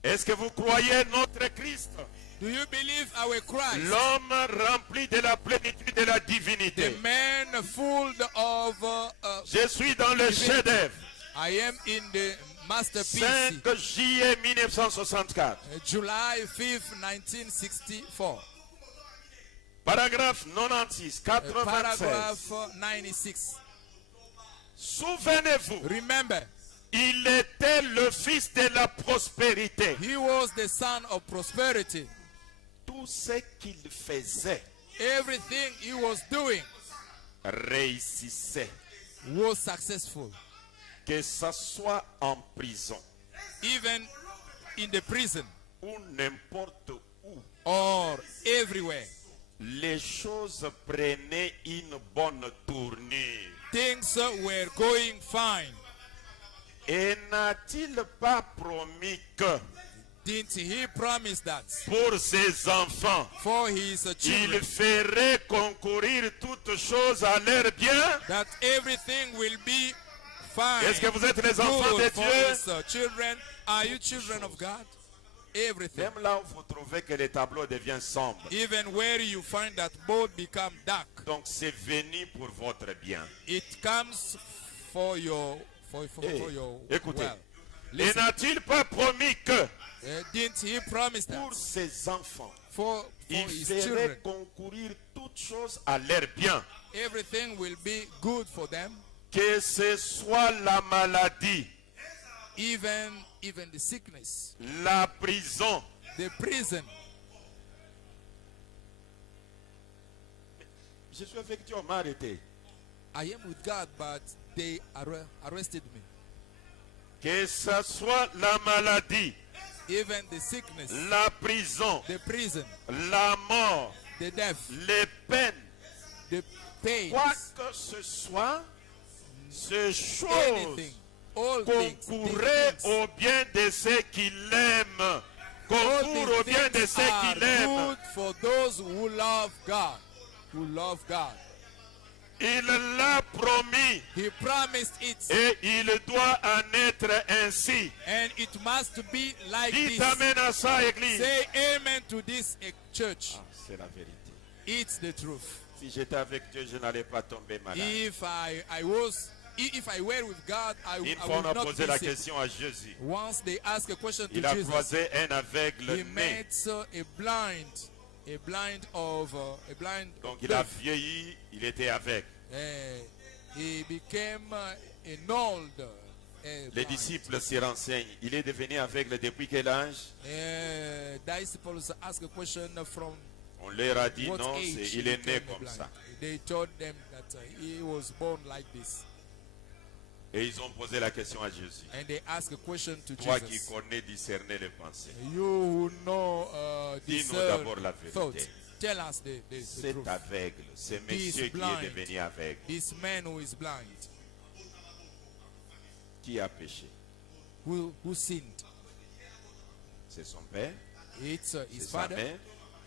Est-ce que vous croyez notre Christ? Do you believe our Christ? L'homme rempli de la plénitude de la The divinité. man full of Je suis dans le chef-d'œuvre. I am in the masterpiece. 5 juillet 1964. July 5th, 1964. Paragraphe 96, 96. Paragraph 96. Souvenez-vous, Remember, il était le fils de la prospérité. he was the son of prosperity. Tout ce qu'il faisait Everything he was doing réussissait. was successful. Que ça soit en prison Even in the prison ou n'importe où, or everywhere. les choses prenaient une bonne tournure. Things were going fine. Et n'a-t-il pas promis que Didn't he promise that pour ses enfants, for his il children, ferait concourir toutes choses à leur bien? that everything will be fine? Est-ce que vous êtes les enfants de Good for Dieu? his children. Are you children of God? Everything. Même là où vous trouvez que le tableau devient sombre. Even where you find that both become dark, Donc c'est venu pour votre bien. it comes for your Hey, for your écoutez. well. Et Listen, n'a-t-il pas promis que didn't he promise that pour ses enfants, for il his ferait children concourir toutes choses à leur bien? everything will be good for them, Que ce soit la maladie, even the sickness, la prison, the prison. je suis avec Dieu, on m'a arrêté. I am with God, but they arrested me. Que ce soit la maladie, Even the sickness, la prison, the prison, la mort, the death, les peines, the pains, quoi que ce soit, ces choses anything, all things, concourraient things, au bien de ceux qui l'aiment. all Concourent au the bien de things ceux qui are l'aiment. good for those who love God, who love God. Il l'a promis. He promised it. Et il doit en être ainsi. And it must be like Dites this. amen à ça, Église. Say amen to this church. Ah, c'est la vérité. It's the truth. Si j'étais avec Dieu, je n'allais pas tomber malade. If I were with God, I Une fois, on would a not posé be la sick. question à Jésus. Once they ask a question to Il a Jesus, croisé un aveugle he né. met a blind Donc il a deaf. vieilli, il était aveugle. He became an old Les blind. disciples s'y renseignent. Il est devenu aveugle depuis quel âge? Disciples ask a question from On leur a dit what non, age il he est né became comme blind. ça. They told them that he was born like this. Et ils ont posé la question à Jésus. And they ask a question to Toi qui Jesus. connais discerner les pensées, You who know dis-nous discern d'abord la thoughts. vérité. Tell us the Cet truth. aveugle, ce He monsieur is qui blind. est devenu aveugle, This man who is blind, qui a péché? who sinned, C'est son père, it's c'est his sa father, mère,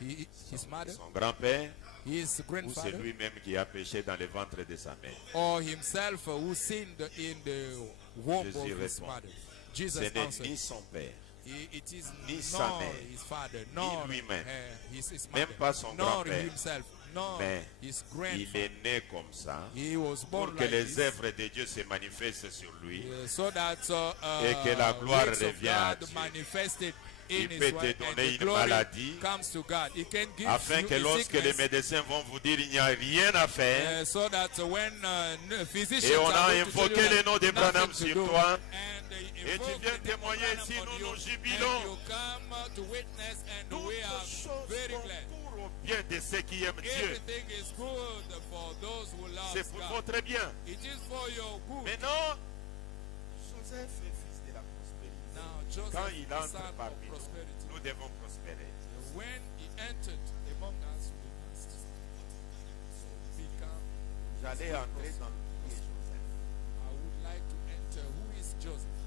his mother, son grand-père, his ou c'est grandfather, lui-même qui a péché dans le ventre de sa mère? or himself who sinned in the womb of Jésus his répond. mother. Ce Jesus n'est answered, ni son père, it is ni sa nor mère, his father, nor lui-même, his même mother, pas son nor grand-père, himself, nor mais his il grandfather. est né comme ça He was born pour que like les this, œuvres de Dieu se manifestent sur lui. so that Et que la gloire works of revienne à God Dieu. manifested Il in peut his te life, and donner the une glory maladie comes to God. He can give afin you que a lorsque les sickness, médecins vont vous dire il n'y a rien à faire, so that when physicians et on are a going to tell invoqué you le nom de nothing Branham to sur do, toi, and they et tu invoke viens the name of témoigner Branham ici, on nous you, nous and jubilons. you come to witness, and we Toutes are choses very glad. concourent au bien de ceux qui aiment Dieu. Everything is good for those who love C'est pour God. votre bien. It is for your good. Maintenant, Joseph est fils de la prospérité. Now, Joseph, Quand il the entre son of parmi nous, prosperity, nous devons prospérer. when he entered among us, we must become. J'allais entrer dans qui est Joseph. I would like to enter. Who is Joseph?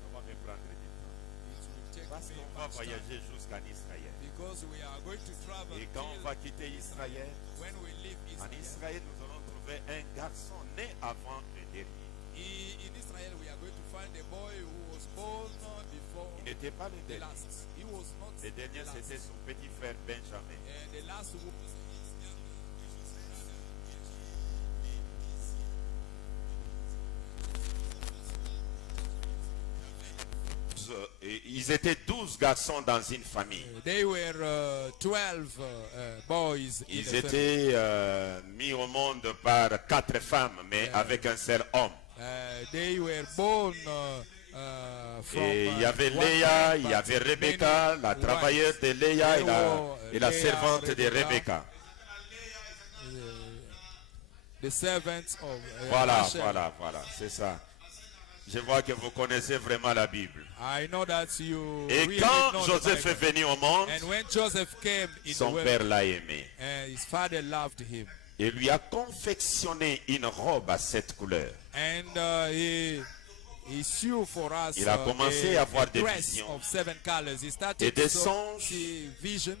Ça va me prendre du temps. It will take Parce me qu'on va much time, voyager jusqu'en Israël. because we are going to travel. Et quand on till va quitter Israël, when we leave en Israel, Israël, nous allons trouver un garçon né avant le dernier. in Israel we are going to find a boy who was born before Il n'était pas le the dernier. last. He was not Le dernier, the last. c'était son petit frère Benjamin. The last one. Et ils étaient 12 garçons dans une famille. They were 12 boys in Ils a family. étaient mis au monde par 4 femmes, mais avec un seul homme. They were born from. Et il y avait one Léa, man, il y but avait Rebecca, many la wives. travailleuse de Léa et la Léa, servante de Rebecca. Rebecca. The servants of Voilà, Rachel. voilà, c'est ça. Je vois que vous connaissez vraiment la Bible. I know that you Et really quand know the Joseph Bible. est venu au monde, And when Joseph came in the son world, père l'a aimé. his father loved him, Et lui a confectionné une robe à 7 couleurs. and he sewed for us Il a commencé à avoir des dress visions of 7 colors. He et started des to songes see visions,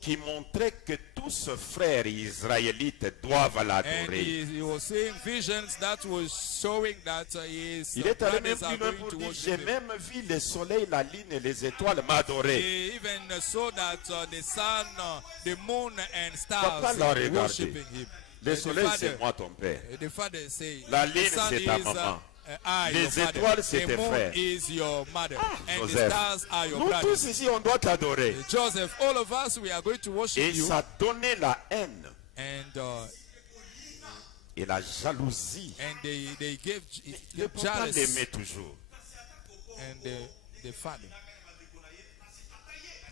qui montraient que tous ses frères israélites doivent and l'adorer. he was seeing visions that was showing that his Il est allé même brothers are plus loin going pour to dire, worship j'ai him. même vu le soleil, la lune et les étoiles m'adorer. He even saw that the sun, the moon, and Papa stars l'a regardé. worshiping him. Le The soleil, father- c'est moi, ton père. The father say, La the lune, sun c'est ta is, maman. I, Les your father. étoiles, c'est The tes moon frères. is your mother, and the Joseph, stars are your nous brothers. tous ici, on doit t'adorer. Joseph, all of us, we are going to worship Et you. ça donnait la haine And et la jalousie. they gave Le papa jealous, l'aimait toujours. and the father.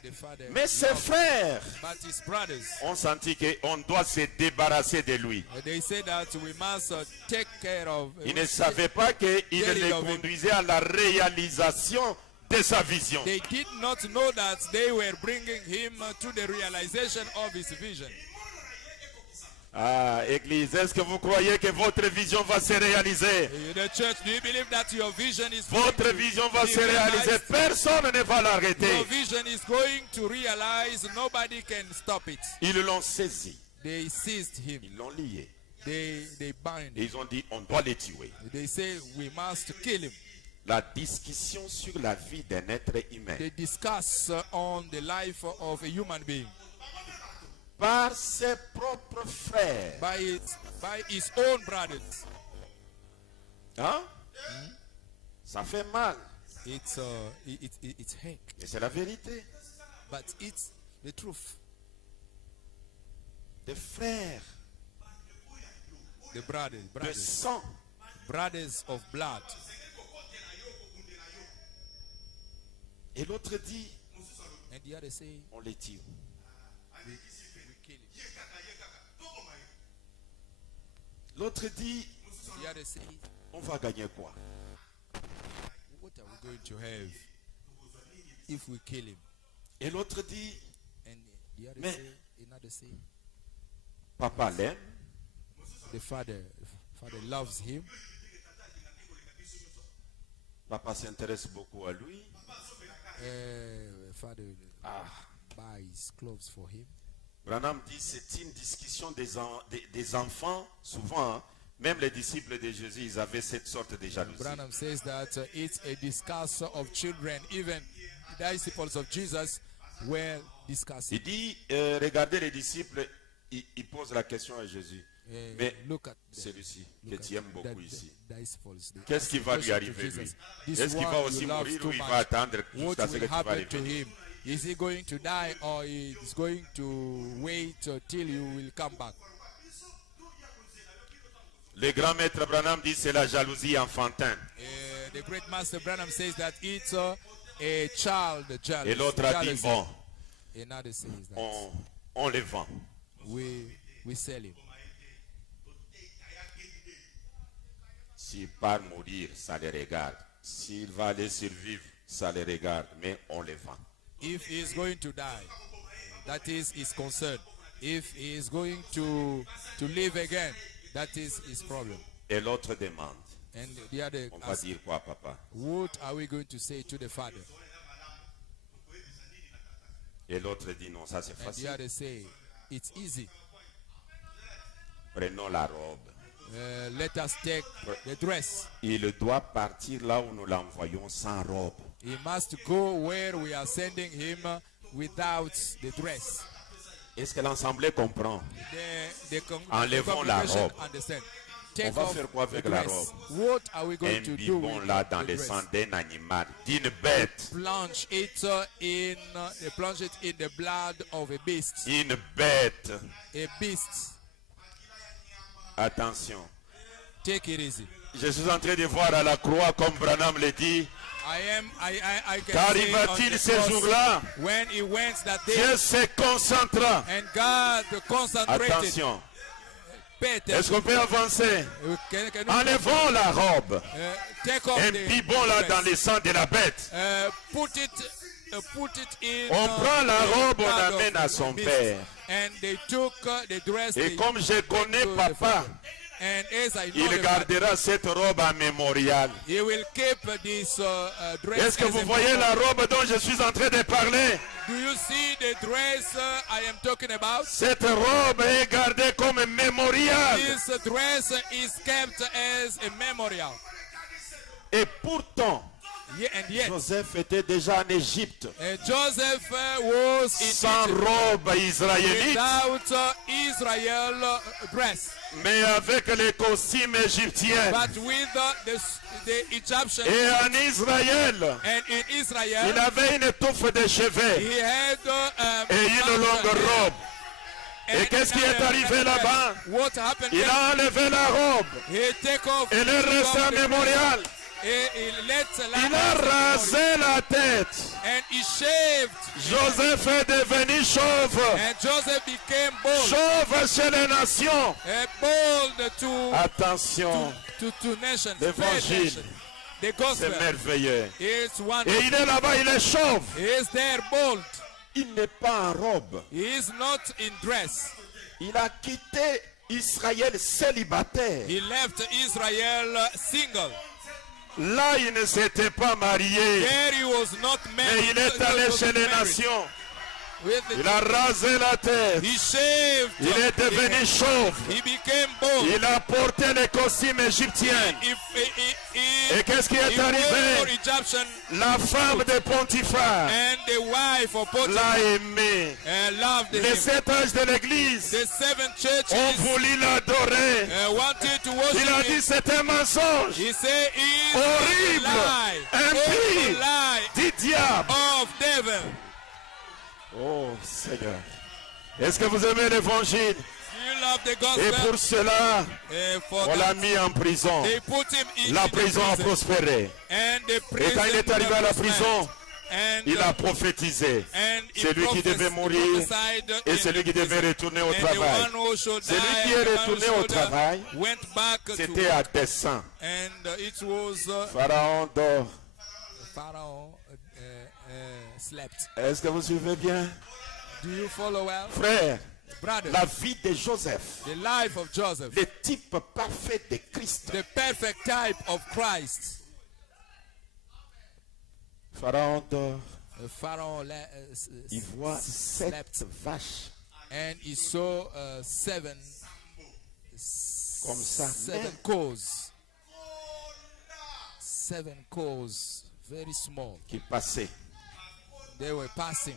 The father Mais ses loved, frères but his brothers, ont senti qu'on doit se débarrasser de lui. they say that we must take care of. Ils ne savaient pas qu'il les conduisait à la réalisation de sa vision. They did not know that they were bringing him to the realization of his vision. Ah, Église, est-ce que vous croyez que votre vision va se réaliser? The church, do you believe that your vision is Votre going to vision va be se réaliser. realized? Personne ne va l'arrêter. Your vision is going to realize. Nobody can stop it. Ils l'ont saisi. They seized him. Ils l'ont lié. they bind Et him. ils ont dit, on doit les tuer. They say we must kill him. La discussion sur la vie d'un être humain They discuss on the life of a human being par ses propres frères. by his own brothers. Hein? Ça fait mal. It's hate, Et c'est la vérité. but it's the truth. Des frères The brothers, de sang. brothers of blood. Et l'autre dit, And the other say, on les tue. we kill him. L'autre dit, The other say, on va gagner quoi? what are we going to have if we kill him? Et l'autre dit, And the other Mais- say, another say, papa l'aime, the father loves him. papa s'intéresse beaucoup à lui. Father buys clothes for him. Branham dit, c'est une discussion des enfants, souvent, hein, même les disciples de Jésus, ils avaient cette sorte de jalousie. Branham says that it's a discuss of children. Even the disciples of Jesus were discussing. Il dit, regardez les disciples, ils posent la question à Jésus. Mais Look at celui-ci, que look tu at aimes beaucoup the ici, disciples. They qu'est-ce qui ask va the lui question to arriver lui? Jesus. This Est-ce qu'il one va you aussi love mourir too ou il much. va attendre What jusqu'à ce que will tu vas happen to revenir? him? Is he going to die or is going to wait till you will come back? Le grand maître Branham dit c'est la jalousie enfantine. The great master Branham says that it's a child jealousy. Et l'autre a dit, jealousy. bon, Another says that on les vend. we sell him. S'il part mourir, ça les regarde. S'il va aller survivre, ça les regarde. Mais on les vend. If he is going to die, that is his concern. If he is going to live again, that is his problem. Et l'autre demande, And the other on va asks, dire quoi papa? what are we going to say to the father? Et l'autre dit non, ça c'est And the facile. other say, it's easy. Prenons la robe. Let us take the dress. Il doit partir là où nous l'envoyons sans robe. He must go where we are sending him without the dress. Est-ce que l'Assemblée comprend? The Enlevons la congregation robe. understand. On Take va off faire quoi avec the la dress. robe? What are we going to do Imbibons with là dans the le dress? sang d'un animal, d'une bête. Plunge it plunge it in the blood of a beast. Une bête. A beast. Attention. Take it easy. Je suis en train de voir à la croix, comme Branham le dit, I can qu'arriva-t-il say on ces the jours-là? cross, when he went that day Dieu se concentra. and God concentrated. Attention. Peter, Est-ce qu'on peut avancer? can you Enlevons la robe. take off Imbibons-la dans le sang de la bête. put it in. On prend la the robe, on blood l'amène of à son the beast. père. And they took the dress. Et they comme je connais to the papa, father. And as I know il the father, gardera cette robe en mémorial. he will keep this dress. Est-ce que as vous a voyez la memorial. robe dont je suis en train de parler? Do you see the dress I am talking about? Cette robe est gardée comme mémorial. This dress is kept as a memorial. Et pourtant, And yet, Joseph était déjà en Égypte Joseph was in sans Egypt robe israélite, without Israel dress, mais avec les costumes égyptiens. but with the Egyptian. Et en Israël, And in il Israel, avait une touffe de cheveux he had et une longue robe. Et qu'est-ce qui est arrivé là-bas? What happened? Il a enlevé la robe. He take off. Elle est restée en mémorial. Il a rasé la tête. And he shaved. Joseph est devenu chauve. And Joseph became bold. Chauve chez les nations. Bold to Attention, nations. l'évangile, The c'est gospel merveilleux. is one. Et il est là-bas, il est chauve. He is there bold. Il n'est pas en robe. He is not in dress. Il a quitté Israël célibataire. He left Israel single. Là, il ne s'était pas marié. There he was not Mais married. il est allé chez les nations. Il a rasé la tête. He shaved. Il est devenu chauve. He became bald. Il a porté les costumes égyptiens. Et qu'est-ce qui est arrivé? Egyptian, La femme de Potiphar and the wife of Potiphar l'a aimé. loved Les him. 7 âges de l'église The seven churches ont voulu l'adorer. wanted to worship Il a him. dit c'est un mensonge. He said he is Horrible. a lie. Impie. A lie Du diable. of devil. Oh Seigneur. Est-ce que vous aimez l'évangile? You love the Et gospel. pour cela, For on l'a that, mis en prison. they put him in La the prison a prospéré. And the Et prison quand il est arrivé à la prison, and, il a prophétisé. and he C'est lui qui devait mourir prophesied et in c'est lui qui devait retourner au and the travail. one who should Celui die, qui est the one who retourné au should, travail, went back to c'était à dessein. and it was Pharaon dort. Pharaoh slept. Est-ce que vous suivez bien? Do you follow well? Frère, Brother, la vie de Joseph, the life of Joseph, le type parfait de Christ. the perfect type of Christ. Pharaon dort. Pharaoh Il voit 7 slept vaches and he saw seven comme ça. seven cows. 7 cows, very small. Qui passaient. They were passing.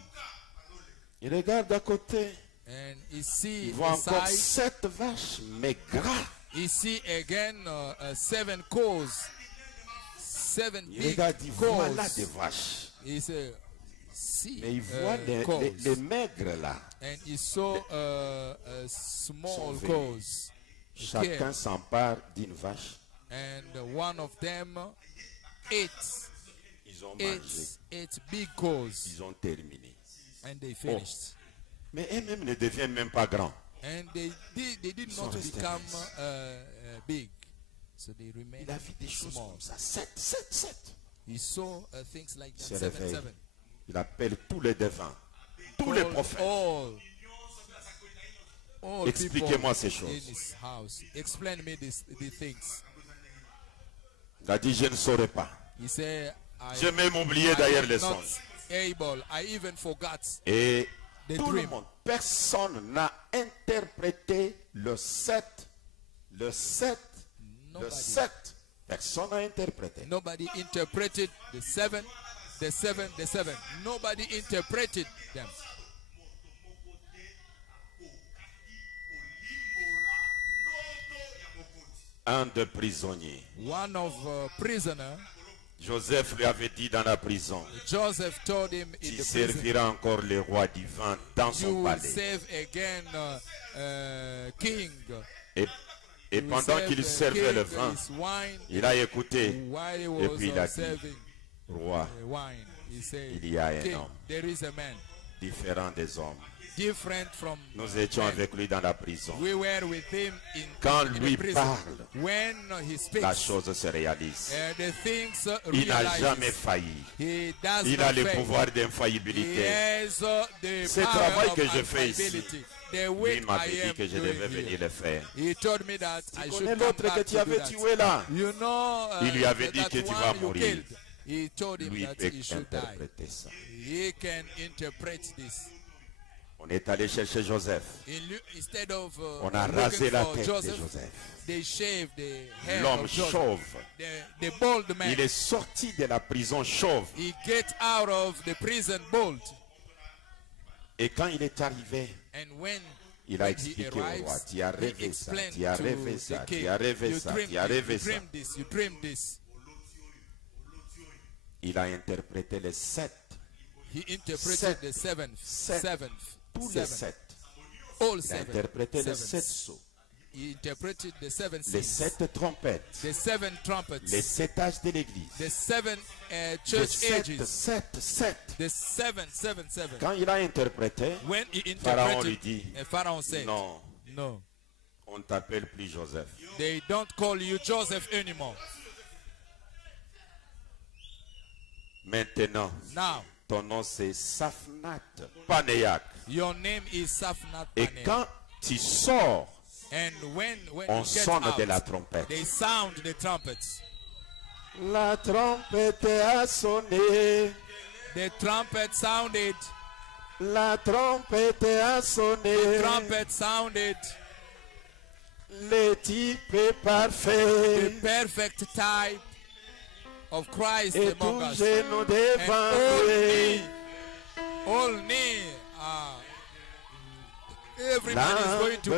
Il regarde à côté. And he see Il voit encore aside, 7 vaches, mais gras. he see again 7 cows. 7 Il big regarde, il voit là cows. des vaches. He said, see Mais il voit cows. les maigres là. And he saw small Sont venus. cows. Chacun s'empare d'une vache. And one of them ate Ils ont mangé. eight big cows. Ils ont terminé. And they finished. Mais eux-mêmes ne deviennent même pas grands. And they did sont not restés become big. So they remained Il a vu des choses small. comme ça. 7, 7, 7. He saw things like Il that. se réveille. 7. Il appelle tous les devins, tous les prophètes. All Expliquez-moi ces people in choses. his house. Explain me the things. Il a dit, je ne saurais pas. He said, J'ai même oublié d'ailleurs les not songes. able. I even forgot. Et The tout dream. le monde, personne n'a interprété le 7. Le 7. Le Nobody. 7. Personne n'a interprété. Nobody interpreted the 7. The 7. The 7. Nobody interpreted them. Un des prisonniers. One of prisoner, Joseph lui avait dit dans la prison, Joseph told him in tu the prison, serviras encore le roi divin dans you son will palais. save again king. Et You will pendant save qu'il the servait king le vin, his wine. il a écouté. While he Et was puis il a dit, serving roi, the wine, he said, il y a un king, homme there is a man différent des hommes. different from Nous étions men. avec lui dans la prison. We were with him in, Quand in lui the prison. parle, When he speaks, la chose se réalise. the things Il n'a realize. jamais failli. He does Il not a le fail. pouvoir He d'infaillibilité. has the Ce power travail of que je fais ici, infallibility. The Lui work I m'avait dit am que je doing devais here. venir le faire. He told me that I Tu should connais come l'autre que back tu to do avais that. tué là? You know, Il lui avait dit that que tu one vas you mourir. killed. He told him Lui that peut he should die. interpréter ça. He can interpret this. On est allé chercher Joseph. Instead of On a looking rasé la for tête Joseph, de Joseph. they shaved the hair L'homme of Joseph. chauve. The bald man. Il est sorti de la prison chauve. He get out of the prison bald. Et quand il est arrivé, And when il a he expliqué au arrives, roi, tu as he rêvé ça, explained tu as to rêvé the ça, king, tu as rêvé you ça, dreamed tu as this, rêvé you ça. dreamed this, you dreamed this. Il a interprété les 7. He interpreted Sept. the seventh, Sept. seventh, Tous les seven, 7. all Il a seven, interprété les 7 sevens. sceaux. He interpreted the seven Les seals, 7 trompettes. the seven trumpets, Les 7 âges de l'église. the seven Les church 7, ages, 7, 7. the seven. Quand il a interprété, When he Pharaon lui interpreted, dit, Pharaoh said, non, no, on ne t'appelle plus Joseph. they don't call you Joseph anymore. Maintenant, Now, ton nom c'est Safnat Panéak. your name is Safnat Et Paneah. quand tu sors, And when on you get sonne out, de la trompette. they sound the trumpets. La trompette a sonné. The trumpet sounded. La trompette a sonné. The trumpet sounded. Le type parfait. The perfect type of Christ Et among tout us. genou And devant lui. all knee, everybody is going to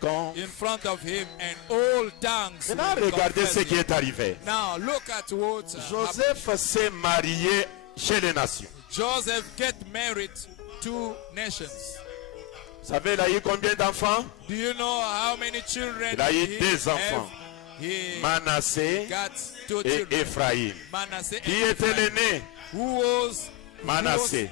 bow in front of him, and all tongues Maintenant, will regardez confess ce qui him. est arrivé. Now look at what happened. Joseph s'est marié chez les nations. Joseph get married to nations. Vous savez, il a eu combien d'enfants? Do you know how many children Il a eu he deux have? enfants. He Manassé got two et children. Ephraïm. Manasseh Qui and était Ephraim. l'aîné? Who was Manasseh.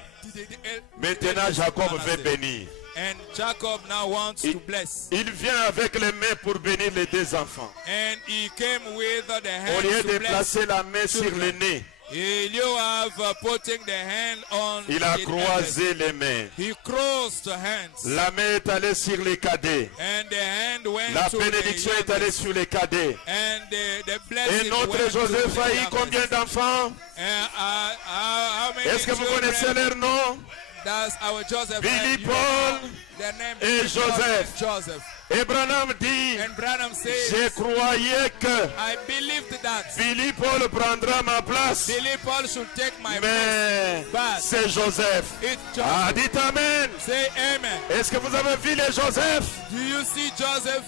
Maintenant, Jacob veut bénir. And Jacob now wants to bless. Il vient avec les mains pour bénir les deux enfants. And he came with the Au hand lieu to de bless. placer la main sur l'aîné, You have putting the hand on il a the croisé les mains. eldest. He crossed the hands. La main est allée sur les cadets. And the hand went La to bénédiction the est allée youngest. sur les cadets. And the Et blessing notre went to Joseph the a eu youngest. combien d'enfants? How many Est-ce que vous children connaissez leur nom? does our Joseph Billy have? You Paul know their name et is John Joseph. and Joseph. Et Branham dit, And Branham says, je croyais que I believed that Billy Paul prendra ma place, Billy Paul should take my place. mais But c'est Joseph. it's Ah, Joseph. dites Amen. Say amen. Est-ce que vous avez vu les Joseph? Do you see Joseph?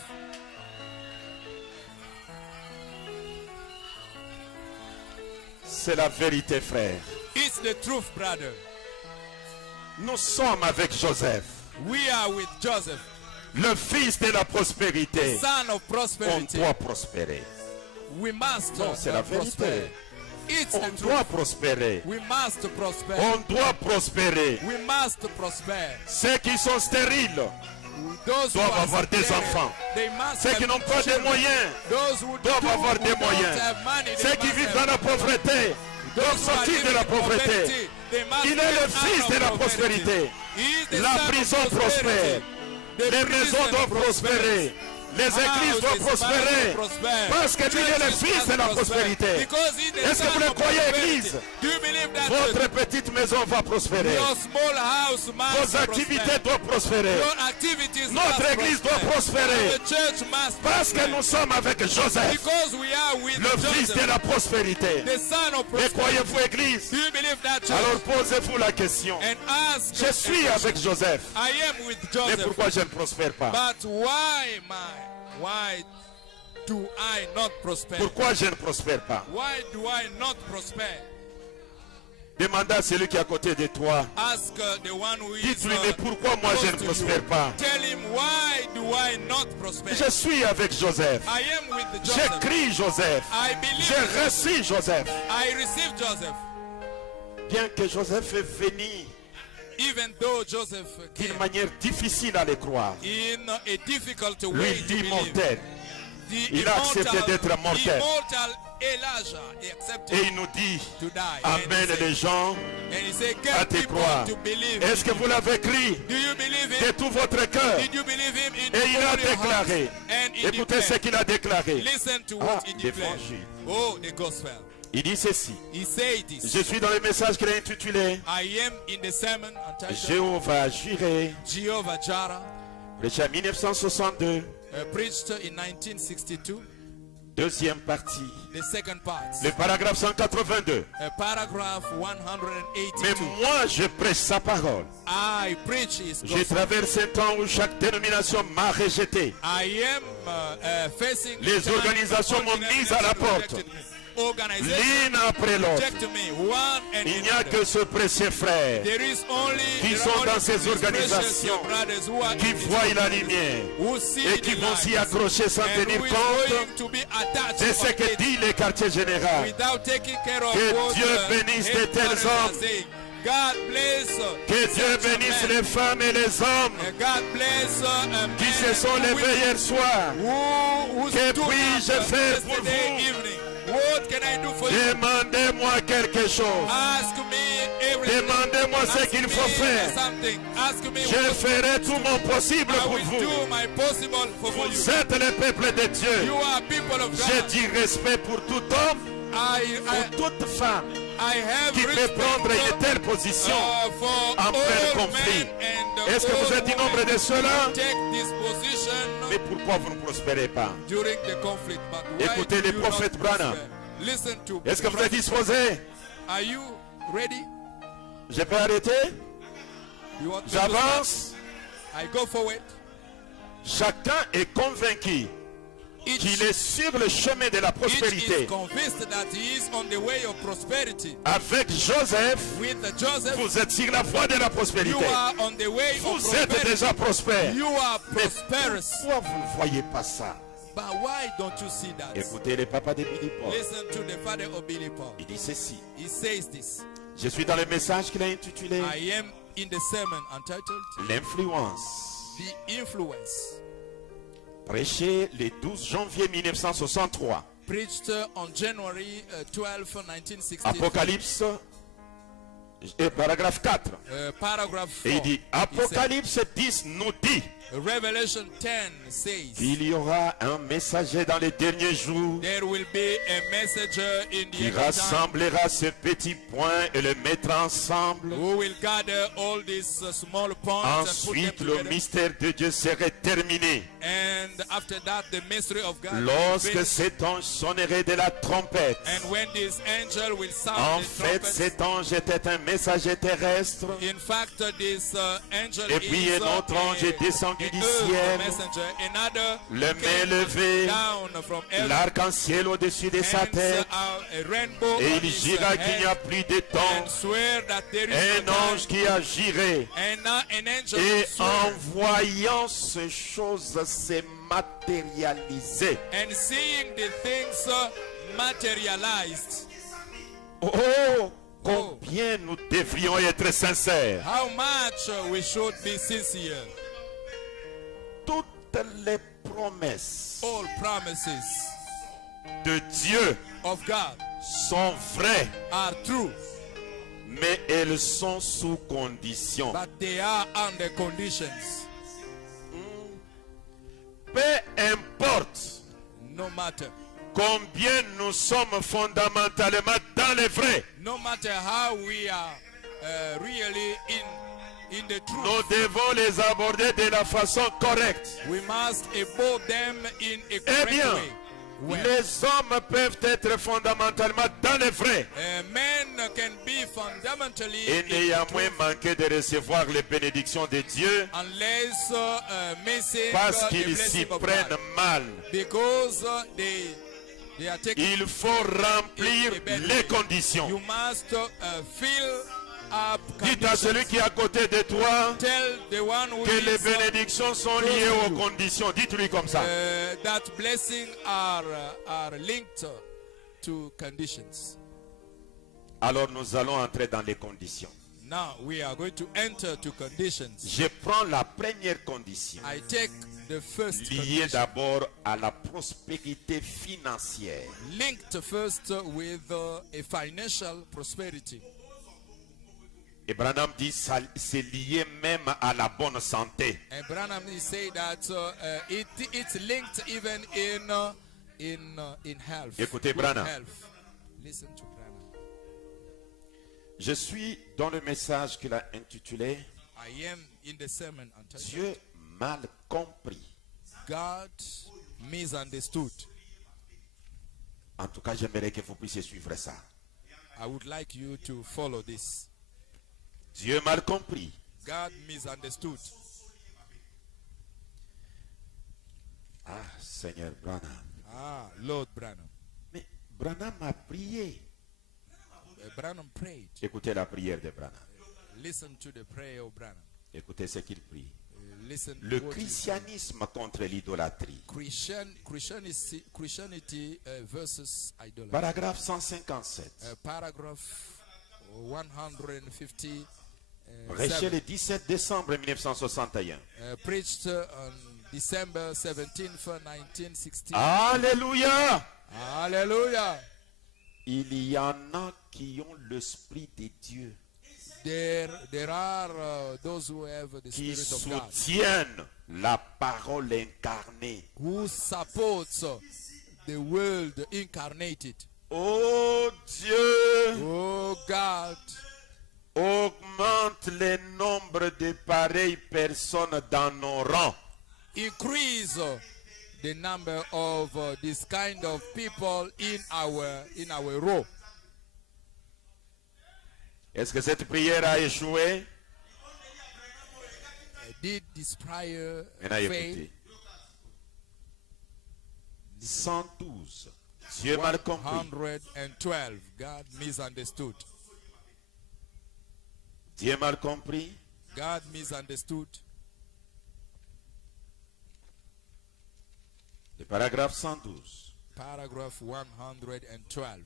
C'est la vérité, frère. It's the truth, brother. Nous sommes avec Joseph, We are with Joseph, le fils de la prospérité. son of On prosperity. doit prospérer. We must Non, c'est la vérité. prosper. It's On the doit truth. prospérer. We must prosper. On doit prospérer. We must prosper. Ceux qui sont stériles, Those who doivent are avoir des sterile, enfants. they must ceux have qui n'ont pas de children. moyens, Those who doivent avoir des don't moyens. have money, they Ceux qui must vivent have dans la pauvreté doivent Those who are sortir de living la in pauvreté. poverty, they must Il est get le out fils of de la poverty. prospérité. He is the La son of prison prosperity. prospère. The Les prison maisons doivent prospérer. Les églises doivent prospérer. Parce que lui est le fils de la prospérité. Est-ce que vous le croyez, église? Votre petite maison va prospérer. Vos activités doivent prospérer. Notre église doit prospérer. Parce que nous sommes avec Joseph, le fils de la prospérité. Et croyez-vous, église? Alors posez-vous la question. Je suis avec Joseph. Mais pourquoi je ne prospère pas? But why do I not prosper? Pourquoi je ne prospère pas? Why do I not prosper? Demandez à celui qui est à côté de toi. Ask the one who is Dites-lui, mais pourquoi moi je ne close to prospère you. pas? Tell him, why do I not prosper? Je suis avec Joseph. I am with Joseph. J'écris Joseph. I believe J'ai reçu Joseph. I received Joseph. Bien que Joseph est venu Even though Joseph d'une came manière difficile à le croire, in a difficult lui way to believe. l'immortel, The il a accepté d'être mortel. immortal Elijah accepted et il nous dit, to die. amène les gens And he said, à get te people croire. to believe. Est-ce que vous l'avez écrit Do you believe de him? tout votre cœur? Did you believe him in Et il a all your heart? déclaré. And he Écoutez ce declared. qu'il a déclaré. Listen to Ah, what he declared. l'évangile. Oh, the gospel. Il dit ceci. He said this. Je suis dans le message qu'il a intitulé I am in the sermon entitled Jéhovah Jireh, Jehovah Jireh, prêché en 1962, preached in 1962. deuxième partie, The second part, le paragraphe 182. paragraph Mais 182. moi, je prêche sa parole. I preach his J'ai gospel. traversé un temps où chaque dénomination m'a rejeté. I am facing Les time organisations m'ont mis à la porte. Organization L'une après l'autre. reject me, one and Il n'y a another. que ce précieux frère There is only qui there sont are dans only ces these organisations, precious brothers who are qui in this voient la organization, lumière who see et qui the vont s'y light, accrocher sans and tenir who is compte going to be attached de ce on que it dit le quartier général. without taking care of Que what Dieu the bénisse de tels headquarters are hommes. saying. God bless Que Dieu such bénisse men. les femmes et les hommes And God bless qui men se sont who levés will- hier soir. who Que stood puis-je up faire pour yesterday vous? evening. What can I do for you? Demandez-moi quelque chose. Ask me everything. Demandez-moi ce Ask qu'il me faut faire. something. Ask me Je what ferai tout mon possible I pour will vous. do my possible for you. Vous êtes le peuple de Dieu. You are people of J'ai God. dit respect pour tout homme, I pour toute femme, qui peut prendre une telle position en plein conflit. Est-ce que vous êtes du nombre de ceux-là? Mais pourquoi vous ne prospérez pas? Écoutez les prophètes Branham. Est-ce que vous êtes disposés? Je peux arrêter? J'avance. Chacun est convaincu qu'il est sur le chemin de la prospérité. Avec Joseph, vous êtes sur la voie de la prospérité. Vous êtes déjà prospère. Mais pourquoi vous ne voyez pas ça? Écoutez le papa de Billy Paul. Il dit ceci. Je suis dans le message qu'il a intitulé L'influence. Prêché le 12 janvier 1963. Preached on January 12, 1963. Apocalypse, paragraphe 4. Paragraph 4. Et il dit, Apocalypse 10 nous dit Revelation 10 says qu'il y aura un messager dans les derniers jours there will be a messenger in the qui end time rassemblera ces petits points et les mettra ensemble. who will gather all these small points Ensuite, and put le them together. mystère de Dieu serait terminé. And after that, the mystery of God will Lorsque finish. cet ange sonnerait de la trompette. And when this angel will sound En the fait, trumpet, cet ange était un messager terrestre. in fact, this angel Et puis is un autre ange est descendu du ciel, messenger. Another le main came levé, down from heaven, l'arc-en-ciel au-dessus de sa hands tête. out a rainbow Et on il his jura qu'il n'y a head, plus de temps. and swear that there is Un no ange time. qui agirait. And now an angel Et swore, en voyant ces choses se matérialiser. and seeing the things materialized. Oh, combien nous devrions être sincères. How much we should be sincere. Toutes les promesses All promises de Dieu of God sont vraies, are true, mais elles sont sous condition. but they are under conditions. Peu importe No matter. combien nous sommes fondamentalement dans les vrais, No matter how we are really in the truth, nous devons les aborder de la façon correcte. we must abode them in a Eh correct bien, way. Well, les hommes peuvent être fondamentalement dans les vrais men can be fundamentally et in the néanmoins truth manquer de recevoir les bénédictions de Dieu unless missing parce the qu'ils s'y blessing of prennent God, mal. because they are taking. Il faut remplir les conditions. You must fill up Dites à celui qui est à côté de toi Tell the one who que les is, bénédictions sont liées aux conditions. Dites-lui comme ça. that blessing are linked to conditions. Alors nous allons entrer dans les conditions. Now we are going to enter to conditions. Je prends la première condition, I take the first liée condition, d'abord à la prospérité financière. linked first with a financial prosperity. Et Branham dit ça c'est lié même à la bonne santé. And Branham is saying that it's linked even in health. Écoutez Good Branham. health. Listen to Branham. Je suis dans le message qu'il a intitulé I am in the sermon entitled Dieu mal compris. God misunderstood. En tout cas, j'aimerais que vous puissiez suivre ça. I would like you to follow this. Dieu mal compris. God misunderstood. Ah, Seigneur Branham. Ah, Lord Branham. Mais Branham a prié. Branham prayed. Écoutez la prière de Branham. Listen to the prayer of Branham. Écoutez ce qu'il prie. Listen Le to what he- christianisme contre l'idolâtrie. Christianity versus idolatry. Paragraphe 157. Paragraph 150. Prêché le 17 décembre 1961. Preached on December 17th, 1960. Alléluia! Hallelujah. Il y en a qui ont l'esprit de Dieu, There are those who have the qui Spirit of God, soutiennent la parole incarnée. who supports the world incarnated. Oh Dieu, Oh God, augmente le nombre de pareilles personnes dans nos rangs. increase the number of this kind of people in our row. Est-ce que cette prière a échoué? Did this prayer Maintenant, fail? écoutez. 112. Dieu mal compris. 112. God misunderstood. Dieu mal compris. God misunderstood. Le paragraphe 112. Paragraph 112.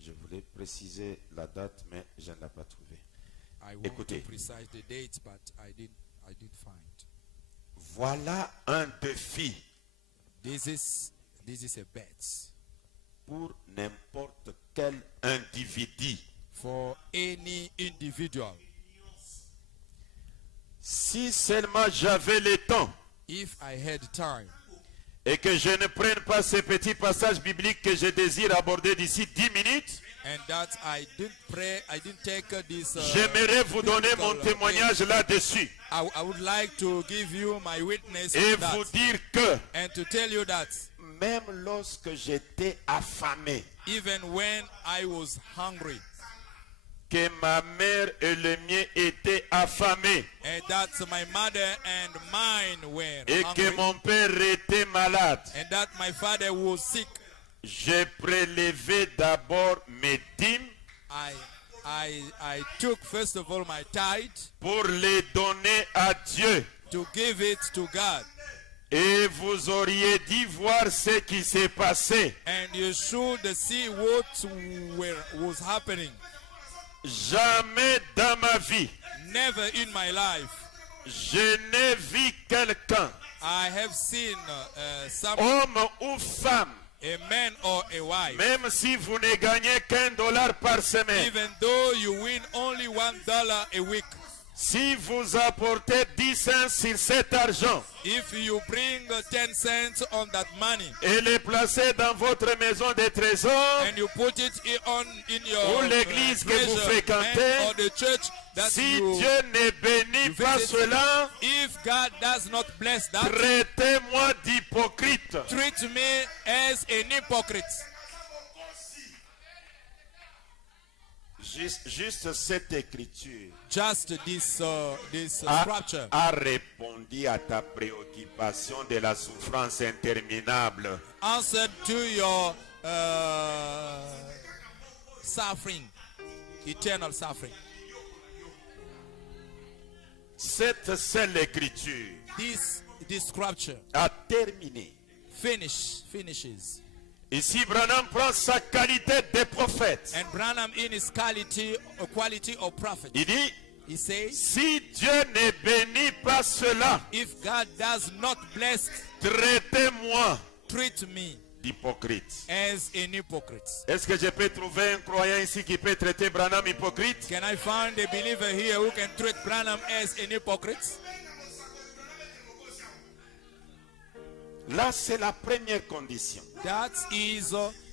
Je voulais préciser la date, mais je ne l'ai pas trouvée. I want Écoutez. to precise the date, but I didn't find. Voilà un défi This is a bet pour n'importe quel individu. for any individual. Si seulement j'avais le temps If I had time et que je ne prenne pas ces petits passages bibliques que je désire aborder d'ici 10 minutes, and that I didn't take this. j'aimerais vous donner mon biblical, témoignage là-dessus I would like to give you my witness et on that, vous dire que and to tell you that même lorsque j'étais affamé, even when I was hungry, que ma mère et le mien étaient affamés and that my mother and mine were et que hungry, mon père était malade, and that my father was sick, j'ai prélevé d'abord mes dîmes I took first of all my tithe pour les donner à Dieu. to give it to God. Et vous auriez dû voir ce qui s'est passé. And you should see what was happening. Jamais dans ma vie, Never in my life je n'ai vu quelqu'un, I have seen some homme ou femme, a man or a wife, même si vous ne gagnez $1 par semaine, even though you win only $1 a week, si vous apportez 10 cents sur cet argent if you bring 10 cents on that money et les placez dans votre maison de trésor, and you put it in your ou l'église que vous treasure fréquentez, or the church that si you Dieu ne bénit pas visit, cela, if God does not bless that, traitez-moi d'hypocrite. treat me as an hypocrite. Juste cette écriture Just this scripture a répondu à ta préoccupation de la souffrance interminable. answered to your suffering, eternal suffering. Cette seule écriture This scripture a terminé. finishes. Ici, Branham prend sa qualité de prophète. And Branham in his quality of prophet, Il dit, he says, si Dieu ne bénit pas cela, if God does not bless, traitez-moi treat me d'hypocrite. as an hypocrite. Est-ce que je peux trouver un croyant ici qui peut traiter Branham hypocrite? Can I find a believer here who can treat Branham as an hypocrite? Là, c'est la première condition. That is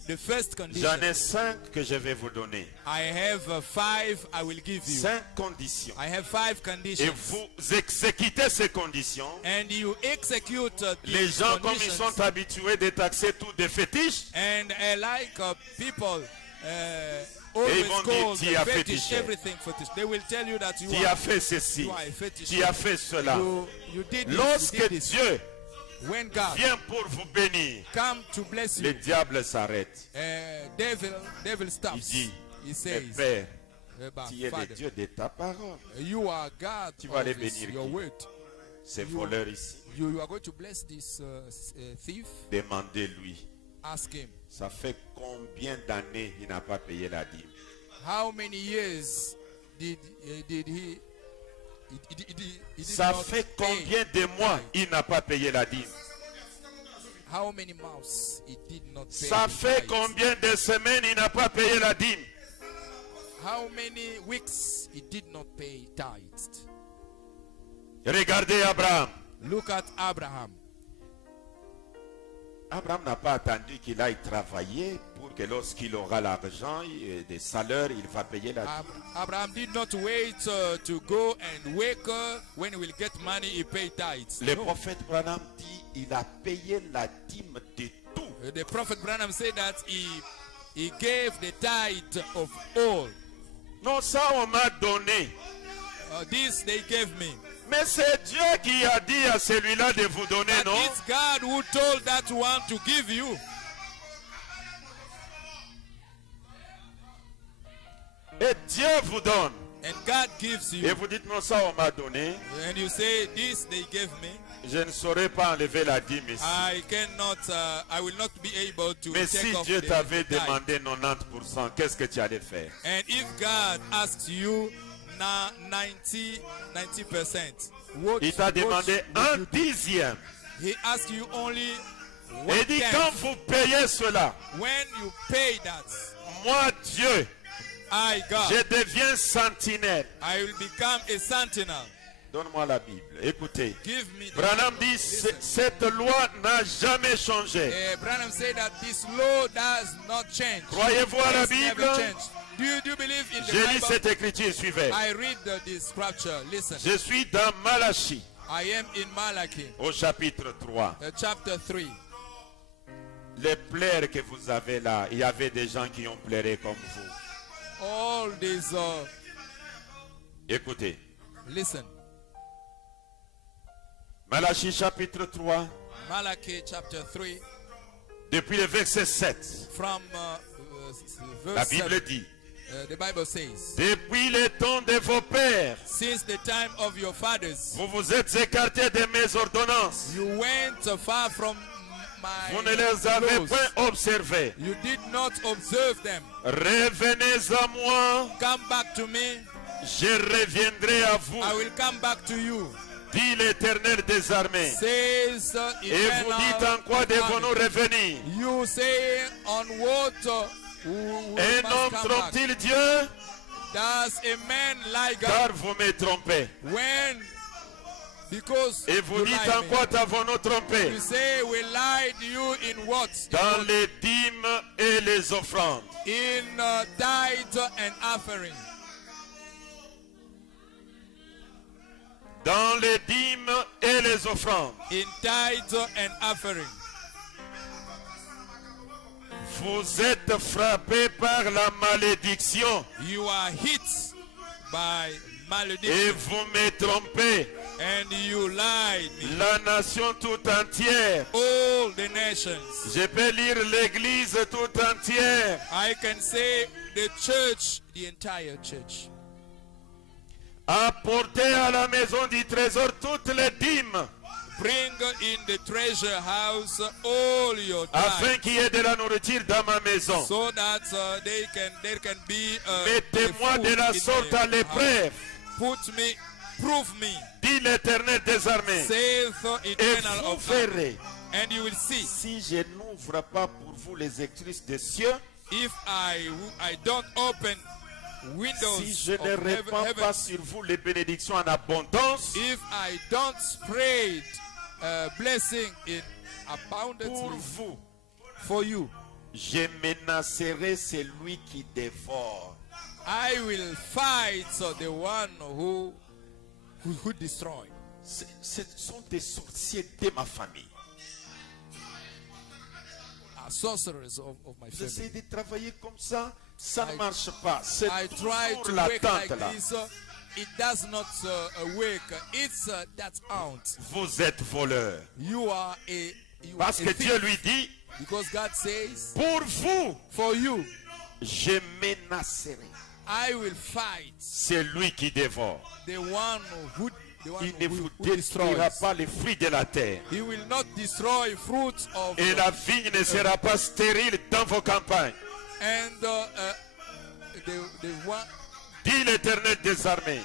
the first condition. J'en ai 5 que je vais vous donner. I have 5 I will give you. 5 conditions. I have 5 Et conditions. vous exécutez ces conditions. And you execute Les these gens, comme ils conditions. sont habitués de taxer tout des fétiches, And like people Et always ils vont dire, call tu as fetish, fétiché. everything fetish. They will tell you that you tu as fait ceci, you are a fetish. tu as fait cela. You did this, Lorsque you did this. Dieu When God vient pour vous bénir, come to bless le you, diable s'arrête. devil stops. Il dit, He Mais says, Père, "But tu es le Father, Dieu de ta parole. you are God Tu vas of les bénir your qui? word. Ces voleurs ici, You are going to bless this thief. demandez-lui. Ask him. Ça fait combien d'années il n'a pas payé la dîme? How many years did he did Ça not fait pay? combien de mois il n'a pas payé la dîme? How many months he did not pay? Ça his fait tithe? combien de semaines il n'a pas payé la dîme? How many weeks he did not pay tithes? Regardez Abraham. Look at Abraham. Abraham n'a pas attendu qu'il aille travailler pour que lorsqu'il aura l'argent et des salaires, il va payer la dîme. Abraham did not wait to go and work. When he will get money, he pay tithes. Le prophète Branham dit il a payé la dîme de tout. The prophet Branham said that he gave the tithe of all. Non, ça on m'a donné. This they gave me. Mais c'est Dieu qui a dit à celui-là de vous donner, But non? it's God who told that one to give you. Et Dieu vous donne. And God gives you. Et vous dites, non, ça on m'a donné. And you say, this they gave me. Je ne saurais pas enlever la dîme ici. I will not be able to Mais take si off Dieu the t'avait tithe. demandé 90%, qu'est-ce que tu allais faire? And if God asks you 90%, what Il t'a demandé un dixième. He asks you only Et il dit, quand vous payez cela, when you pay that, moi Dieu, I, God, je deviens sentinelle. I will become a sentinel. Donne-moi la Bible. Écoutez. Give me the Branham dit, Listen. cette loi n'a jamais changé. Branham said that this law does not change. Croyez-vous à la It's never Bible? changed. Do you believe in the Je lis Bible? cette écriture, suivez. I read this scripture. Listen. Je suis dans Malachie, I am in Malachi, au chapitre 3. chapter 3. Les pleurs que vous avez là, il y avait des gens qui ont pleuré comme vous. All these, Écoutez. listen. Malachie chapitre 3, Malachi chapter 3, depuis le verset 7. from La verse Bible 7. dit, The Bible says, depuis le temps de vos pères, since the time of your fathers, vous vous êtes écartés de mes ordonnances. you went far from my Vous ne les avez laws. point observées. You did not observe them. Revenez à moi, Come back to me. je reviendrai à vous, I will come back to you. dit l'Éternel des armées. Says Et vous dites en quoi devons-nous revenir? You say on what we Un must homme come back. trompe-t-il Dieu? Does a man lie God Car vous me trompez. when because Et vous you dites lie en me? quoi t'avons-nous trompé? You say we lied you in what? Dans les dîmes et les offrandes. In tithe and offering. Dans les dîmes et les offrandes. In tithe and offering. Vous êtes frappés par la malédiction. You are hit by Et malediction vous me trompez. and you lied me. La nation tout entière. All the nations. Je peux lire l'église tout entière. I can say the church, the entire church. Apportez à la maison du trésor toutes les dîmes. Bring in the treasure house all your Afin tithes, qu'il y ait de la nourriture dans ma maison. so that there can be Mettez-moi de la sorte à l'épreuve, prove me, dit l'Éternel des armées. saith Et eternal vous of armies, verrez, and you will see. si je n'ouvre pas pour vous les écrits des cieux, If I don't open windows si je ne of répands heaven, pas sur vous les bénédictions en abondance, if I don't spread blessing in abundance pour vous, for you, je menacerai celui qui dévore. I will fight the one who destroy. Ce sont des sorciers de ma famille. Sorcerers of my J'essaie family. de travailler comme ça, ça ne marche pas. C'est I try toujours to la work tente like là. this. It does not work. It's that aunt. Vous êtes voleurs. You are a Parce que thief. Dieu lui dit, Because God says, pour vous, for you, je menacerai I will fight celui qui dévore. the one who Il ne vous who détruira destroys. pas les fruits de la terre. He will not destroy fruits of Et la vigne ne sera pas stérile dans vos campagnes. and the one. Dit l'Éternel des armées.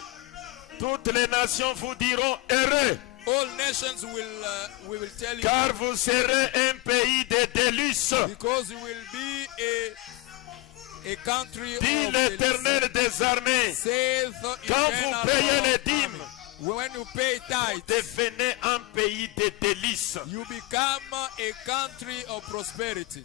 Toutes les nations vous diront heureux, All nations will tell you, car vous serez un pays de délices. because you will be a country Dit of l'Éternel des armées. saith Quand eternal vous payez of les dîmes, armies. when you pay tithes, devenez un pays de délices. you become a country of prosperity.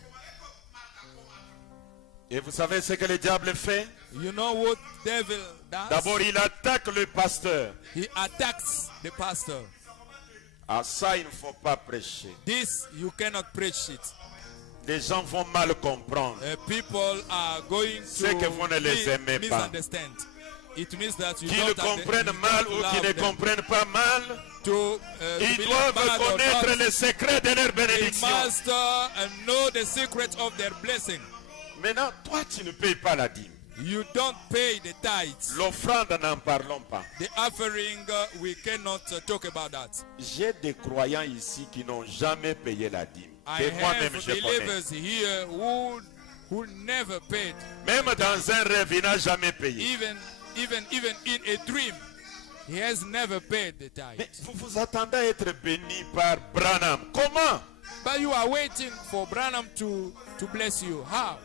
Et vous savez ce que le diable fait? You know what devil does? D'abord, il attaque le pasteur. He attacks the pastor. Ah, ça, il ne faut pas prêcher. This, you cannot preach it. Les gens vont mal comprendre. People are going C'est que vous ne les aimez to pas. misunderstand. It means that you Qu'ils don't comprennent you mal don't ou qu'ils love ne them. comprennent pas mal, ils believe doivent bad or connaître not, les secrets de leur they bénédiction. must know the secret of their blessing. Maintenant, toi, tu ne payes pas la dîme. You don't pay the tithes. L'offrande, n'en parlons pas. The offering, we cannot talk about that. J'ai des croyants ici qui n'ont jamais payé la dîme. I Et moi-même, have je connais. believers here who never paid. Même dans un rêve, il n'a jamais payé. Even in a dream, he has never paid the Mais tithe. vous vous attendez à être béni par Branham. Comment? But you are waiting for Branham to bless you. How?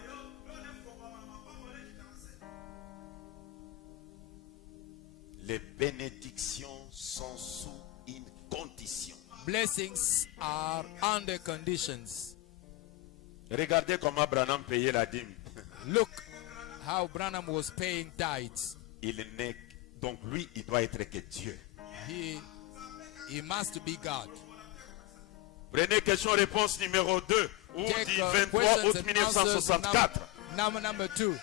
Les bénédictions sont sous une condition. Blessings are under conditions. Regardez comment Branham payait la dîme. Look how Branham was paying tithes. Il n'est donc lui, il doit être que Dieu. He must be God. Prenez question-réponse numéro 2, ou Take, du 23 questions août and 1964. Number 2.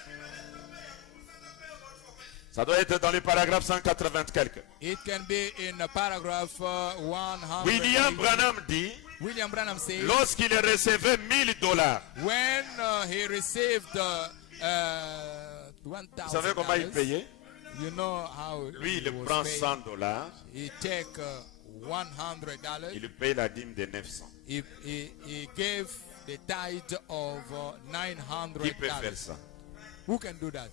Ça doit être dans le paragraphe 180 quelques. It can be in paragraph 100. William Branham dit, William Branham says, lorsqu'il recevait $1000, when he received vous savez comment il $1,000, payait? you know how Lui, il he was prend paid? $100, He take $100. il paye la dîme de 900. He gave the tithe of Qui peut faire $900. ça? Who can do that?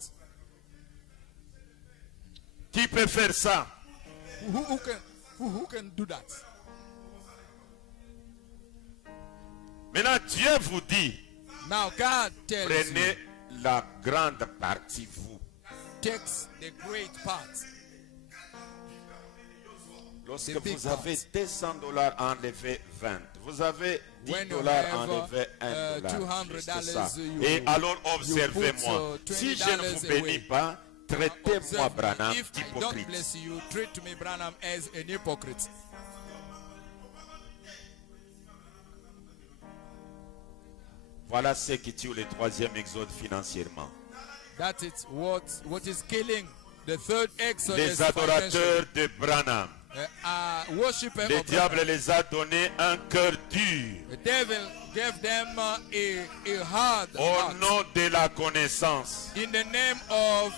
Qui peut faire ça? Who can do that? Maintenant, Dieu vous dit, Now God tells prenez you, la grande partie, vous. takes the great part. Lorsque The big vous avez $200, enlevez 20. Vous avez When you $10, have, enlevez $1. $200, Juste ça. you- Et alors you observez-moi. put, Si je ne vous $20 bénis away. pas, traitez-moi Observe me. Branham If I don't d'hypocrite. bless you, treat me Branham as an hypocrite. Voilà ce qui tue le troisième exode financièrement. That is what is killing the third exodus. Les adorateurs de Branham. Worshiper Le of diable Branham. les a donné un cœur dur The devil gave them a hard au heart nom de la connaissance. in the name of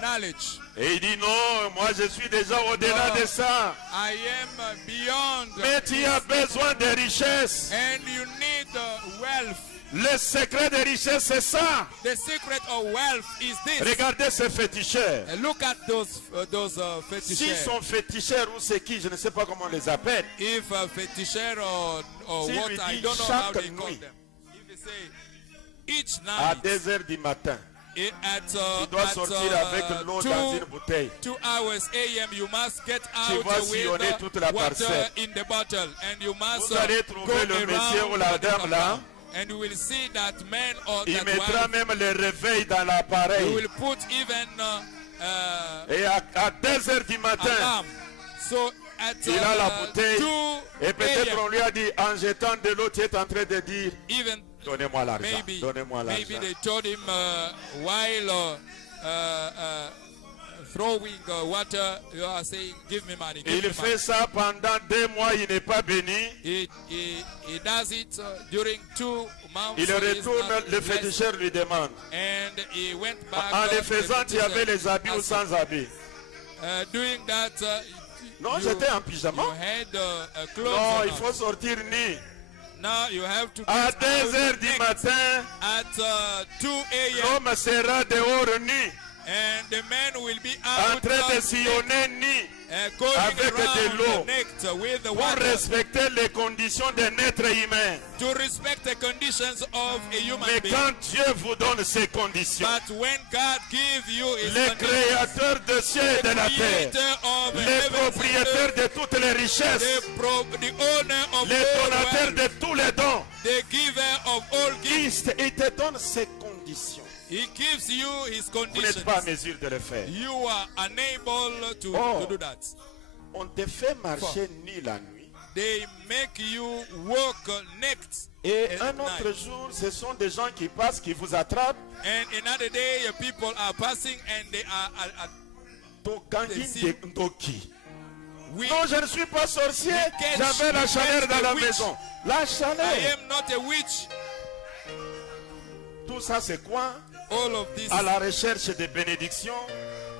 knowledge. Et il dit non, moi je suis déjà au-delà de ça. I am beyond. Mais tu as besoin de richesses. And you need wealth. Le secret des richesses, c'est ça. The secret of wealth is this. Regardez ces féticheurs. Look at those S'ils fetishaires. sont féticheurs ou c'est qui, je ne sais pas comment on les appelle. If a fetishaire or Si what, lui I dit don't know how chaque they call nuit, them. If they say each à night 2 heures du matin, at, tu dois sortir avec l'eau dans une bouteille. 2 hours a.m. you must get out vas with sillonner toute la water parcelle. in the bottle, and you must Vous allez go trouver le monsieur ou la around dame là. and you will see that man or Il that mettra wife. même le réveil dans You l'appareil. will put even Et à 2 heures du matin, alarm. So at il a la bouteille. 2 Et peut-être on a.m. lui a dit, en jetant de l'eau, tu es en train de dire, even donnez-moi l'argent, maybe donnez-moi maybe l'argent. they told him while throwing water, you are saying, give me money. Give Il me fait money. ça pendant 2 mois, il n'est pas béni. He does it during 2 months. Il he is retourne, not le blessed. féticheur lui demande, And he went back. en le the faisant, tu avais les habits ou asked, sans habits? doing that, Non, you- j'étais en you pyjama. had clothes Non, on il faut sortir nu. Now you have to À get 2 out heures du naked. matin, At 2 a.m. l'homme sera dehors nu, and the man will be en out train de naked sillonner nu. going avec de around l'eau naked with the pour water respecter les conditions d'un être humain. to respect the conditions of a human Mais being. quand Dieu vous donne ces conditions, But when God gives you his les conditions, créateurs de ciel et de la terre, creator of les heaven and propriétaires earth, de toutes les richesses, the owner of les all donateurs wealth, de tous les dons, the giver of all gifts, il te donne ces conditions. he gives you his Vous n'êtes conditions. pas en mesure de le faire. You are unable to do that. On te fait marcher ni la nuit. They make you walk naked. Et at un autre night. jour, ce sont des gens qui passent, qui vous attrapent. And another day, people are passing and they are we, Non, je ne suis pas sorcier. we J'avais la chaleur dans la witch. maison. La I chaleur. am not a witch. Tout ça, c'est quoi? All of this. À la recherche des bénédictions,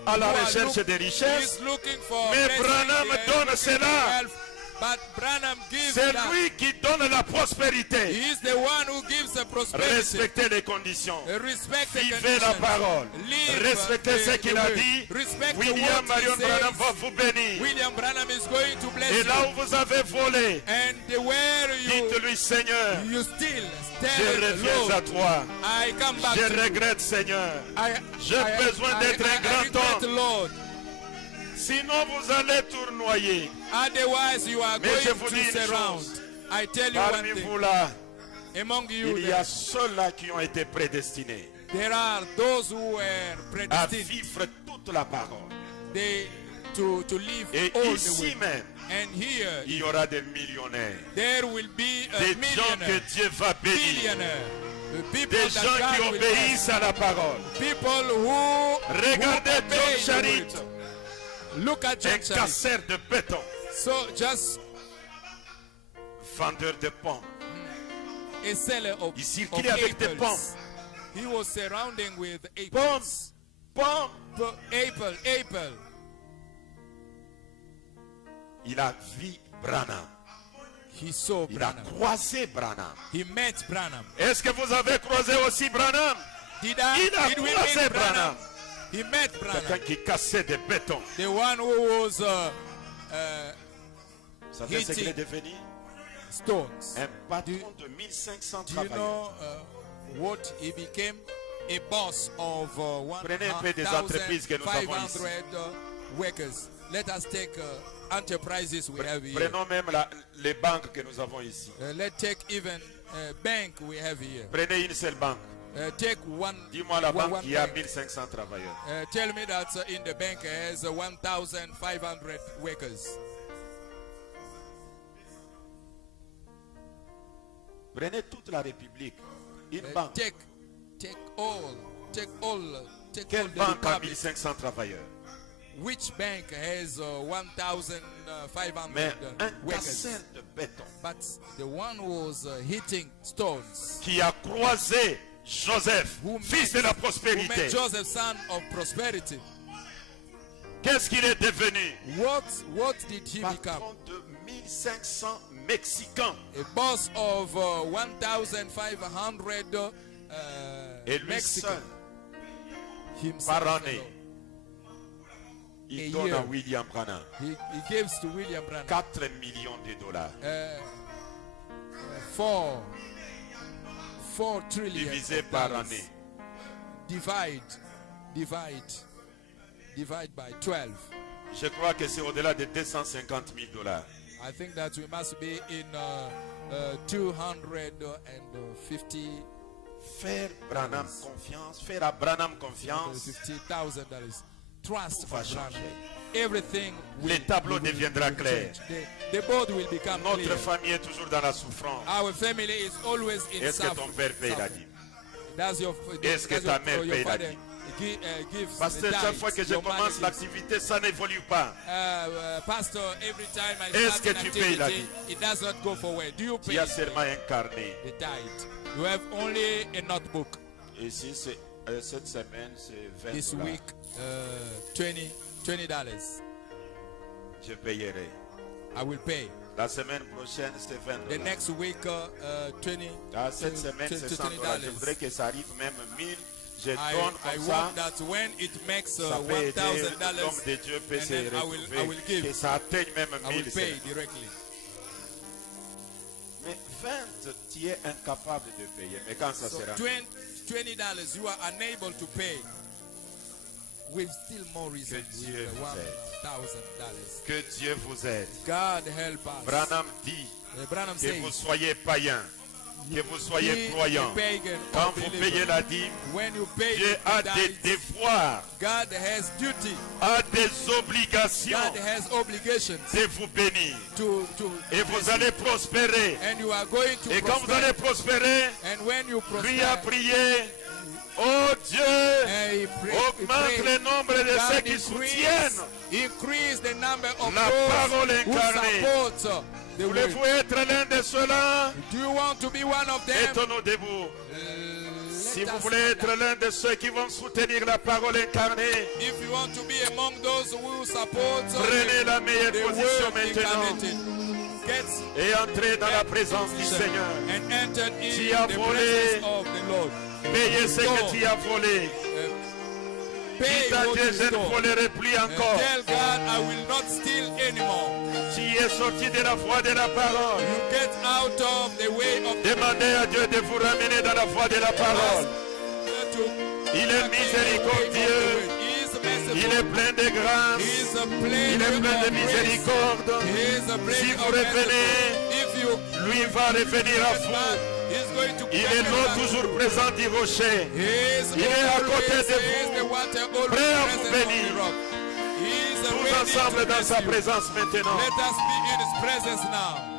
à la recherche des richesses. He's looking for Mais blessing Branham and donne cela. wealth. But Branham gives C'est that. lui qui donne la prospérité. He is the one who gives the prosperity. Respectez les conditions. Respect the Vivez la conditions. parole. Live Respectez ce the qu'il a way. dit. Respect William what he Marion Branham says. va vous bénir. William Branham is going to bless Et là you. où vous avez volé, And where dites-lui, Seigneur, you still je tell reviens à Lord, toi. I come back Je to you. regrette, Seigneur. J'ai I- besoin d'être un grand regret, homme. Lord. Sinon, vous allez tournoyer. Otherwise, you are Mais going je vous dis to une surround. chose. I tell you Parmi one thing. vous là, Among you, il y a ceux-là qui ont été prédestinés there are those who were à predestined vivre toute la parole. to live Et all the ici way. même, And here, il y aura des millionnaires. there will be a Des gens que millionaire, Dieu va bénir. billionaire. The people Des that gens qui God will obéissent à la parole. bless. People who Regardez who obey John the Charit, word. Look at un John Charit. casseur de béton, So just vendeur de pommes. a seller of, Il of circulait avec des apples. pommes. He was surrounding with Pommes, apples. pommes. Apple. Il a vu Branham. He saw Il a Branham. croisé Branham. He met Branham. Est-ce que vous avez croisé aussi Branham? Did Il a we croisé meet Branham? Branham. He met Quelqu'un Branham. qui cassait des bétons. The one who was Vous savez ce qu'il est devenu? stones. Un patron de 1500 Do you travailleurs. know what he became? A boss of Prenez un peu des entreprises que nous avons ici. 1,500 workers. Let us take enterprises we have here. Prenons même les banques que nous avons ici. Let's take even bank we have here. Prenez une seule banque. Take one. Dis-moi la banque one qui a bank. 1500 travailleurs. Tell me that in the bank has 1,500 workers. Prenez toute la République. Une banque. Take all Quelle the banque a republic. 1500 travailleurs? Which bank has 1,500 Mais un workers? casseur de béton But the one who was hitting stones, qui a croisé Joseph, who fils de la met prospérité. Joseph, son of prosperity. Qu'est-ce qu'il est devenu? What did he become? Patron de 1500 Mexicains. A boss of 1,500 Et lui Mexicans. seul, Himself par année, alone. il A donne year. à William Branham He gives to William Branham 4 millions de dollars. 4 trillion Divisé of par dollars. année. Divide by 12. Je crois que c'est au-delà de 250 000 dollars. I think that we must be in 250 Faire Branham confiance, faire à Branham confiance, $50,000. Trust tout for va Branham. changer. Everything Le tableau deviendra clair. change. The board will become Notre clear. famille est toujours dans la souffrance. Our family is always in Est-ce que ton père paye la suffering. dîme? Does your, Est-ce que does ta your- mère your paye la father dîme? gives Pasteur, the chaque tithes, fois que je your mother commence gives. l'activité, ça n'évolue pas. Pastor, every time I Est-ce start que an tu payes la activity, it does not go forward. Do you Tu pay as seulement un carnet. the tithe? You have only a notebook. Ici, cette semaine, c'est 20 This dollars. week, $20. Je payerai. I will pay. La semaine prochaine, c'est 20 The dollars. next week, 20 Cette semaine, c'est 100 dollars. Je voudrais que ça arrive même 1000. je donne I comme ça, want that when it makes ça peut aider, $1,000, l'homme de Dieu peut and se then I will retrouver, give. que ça atteigne même I will 1000. pay directly. Mais 20, tu es incapable de payer. Mais quand ça So sera, $20 you are unable to pay. With still more reason with Dieu the vous aide. $1,000. que Dieu vous aide. God help us. Branham dit Branham que says, vous soyez païen, que vous soyez be croyant. a pagan Quand or vous believer. payez la dîme, When you pay Dieu a the des tithes, devoirs, God has duty. a des obligations God has obligations de vous bénir. to Et vous allez prospérer. and you are going to Et quand vous prosper. allez prospérer, And when you lui a prosper, prié. Oh Dieu, he augmente le nombre de ceux qui soutiennent. increase the number of La parole those who incarnée. support the word. Voulez-vous être l'un de ceux-là? Do you want to be one of them? Mettons-nous debout. Si Let vous us voulez stand être up. l'un de ceux qui vont soutenir la parole incarnée, If you want to be among those who support prenez la meilleure the position word maintenant incarnated, get et entrez dans la présence du Seigneur. and enter Tu in as the volé. presence of the Lord. Payez ce que tu as volé. Pay Dis à what Dieu, you je ne stole. volerai plus encore. Tell God, I will not steal anymore. Tu es sorti de la voie de la parole. You get out of the way of Demandez à Dieu de vous ramener dans la voie de la parole. Il est miséricordieux. Il est plein de grâce. Il est plein de miséricorde. Si vous revenez, lui va revenir à vous. Il est l'eau toujours présent du rocher. Il est à côté de vous, prêt à vous bénir. Tous ensemble dans sa présence maintenant. Let us be in his presence now.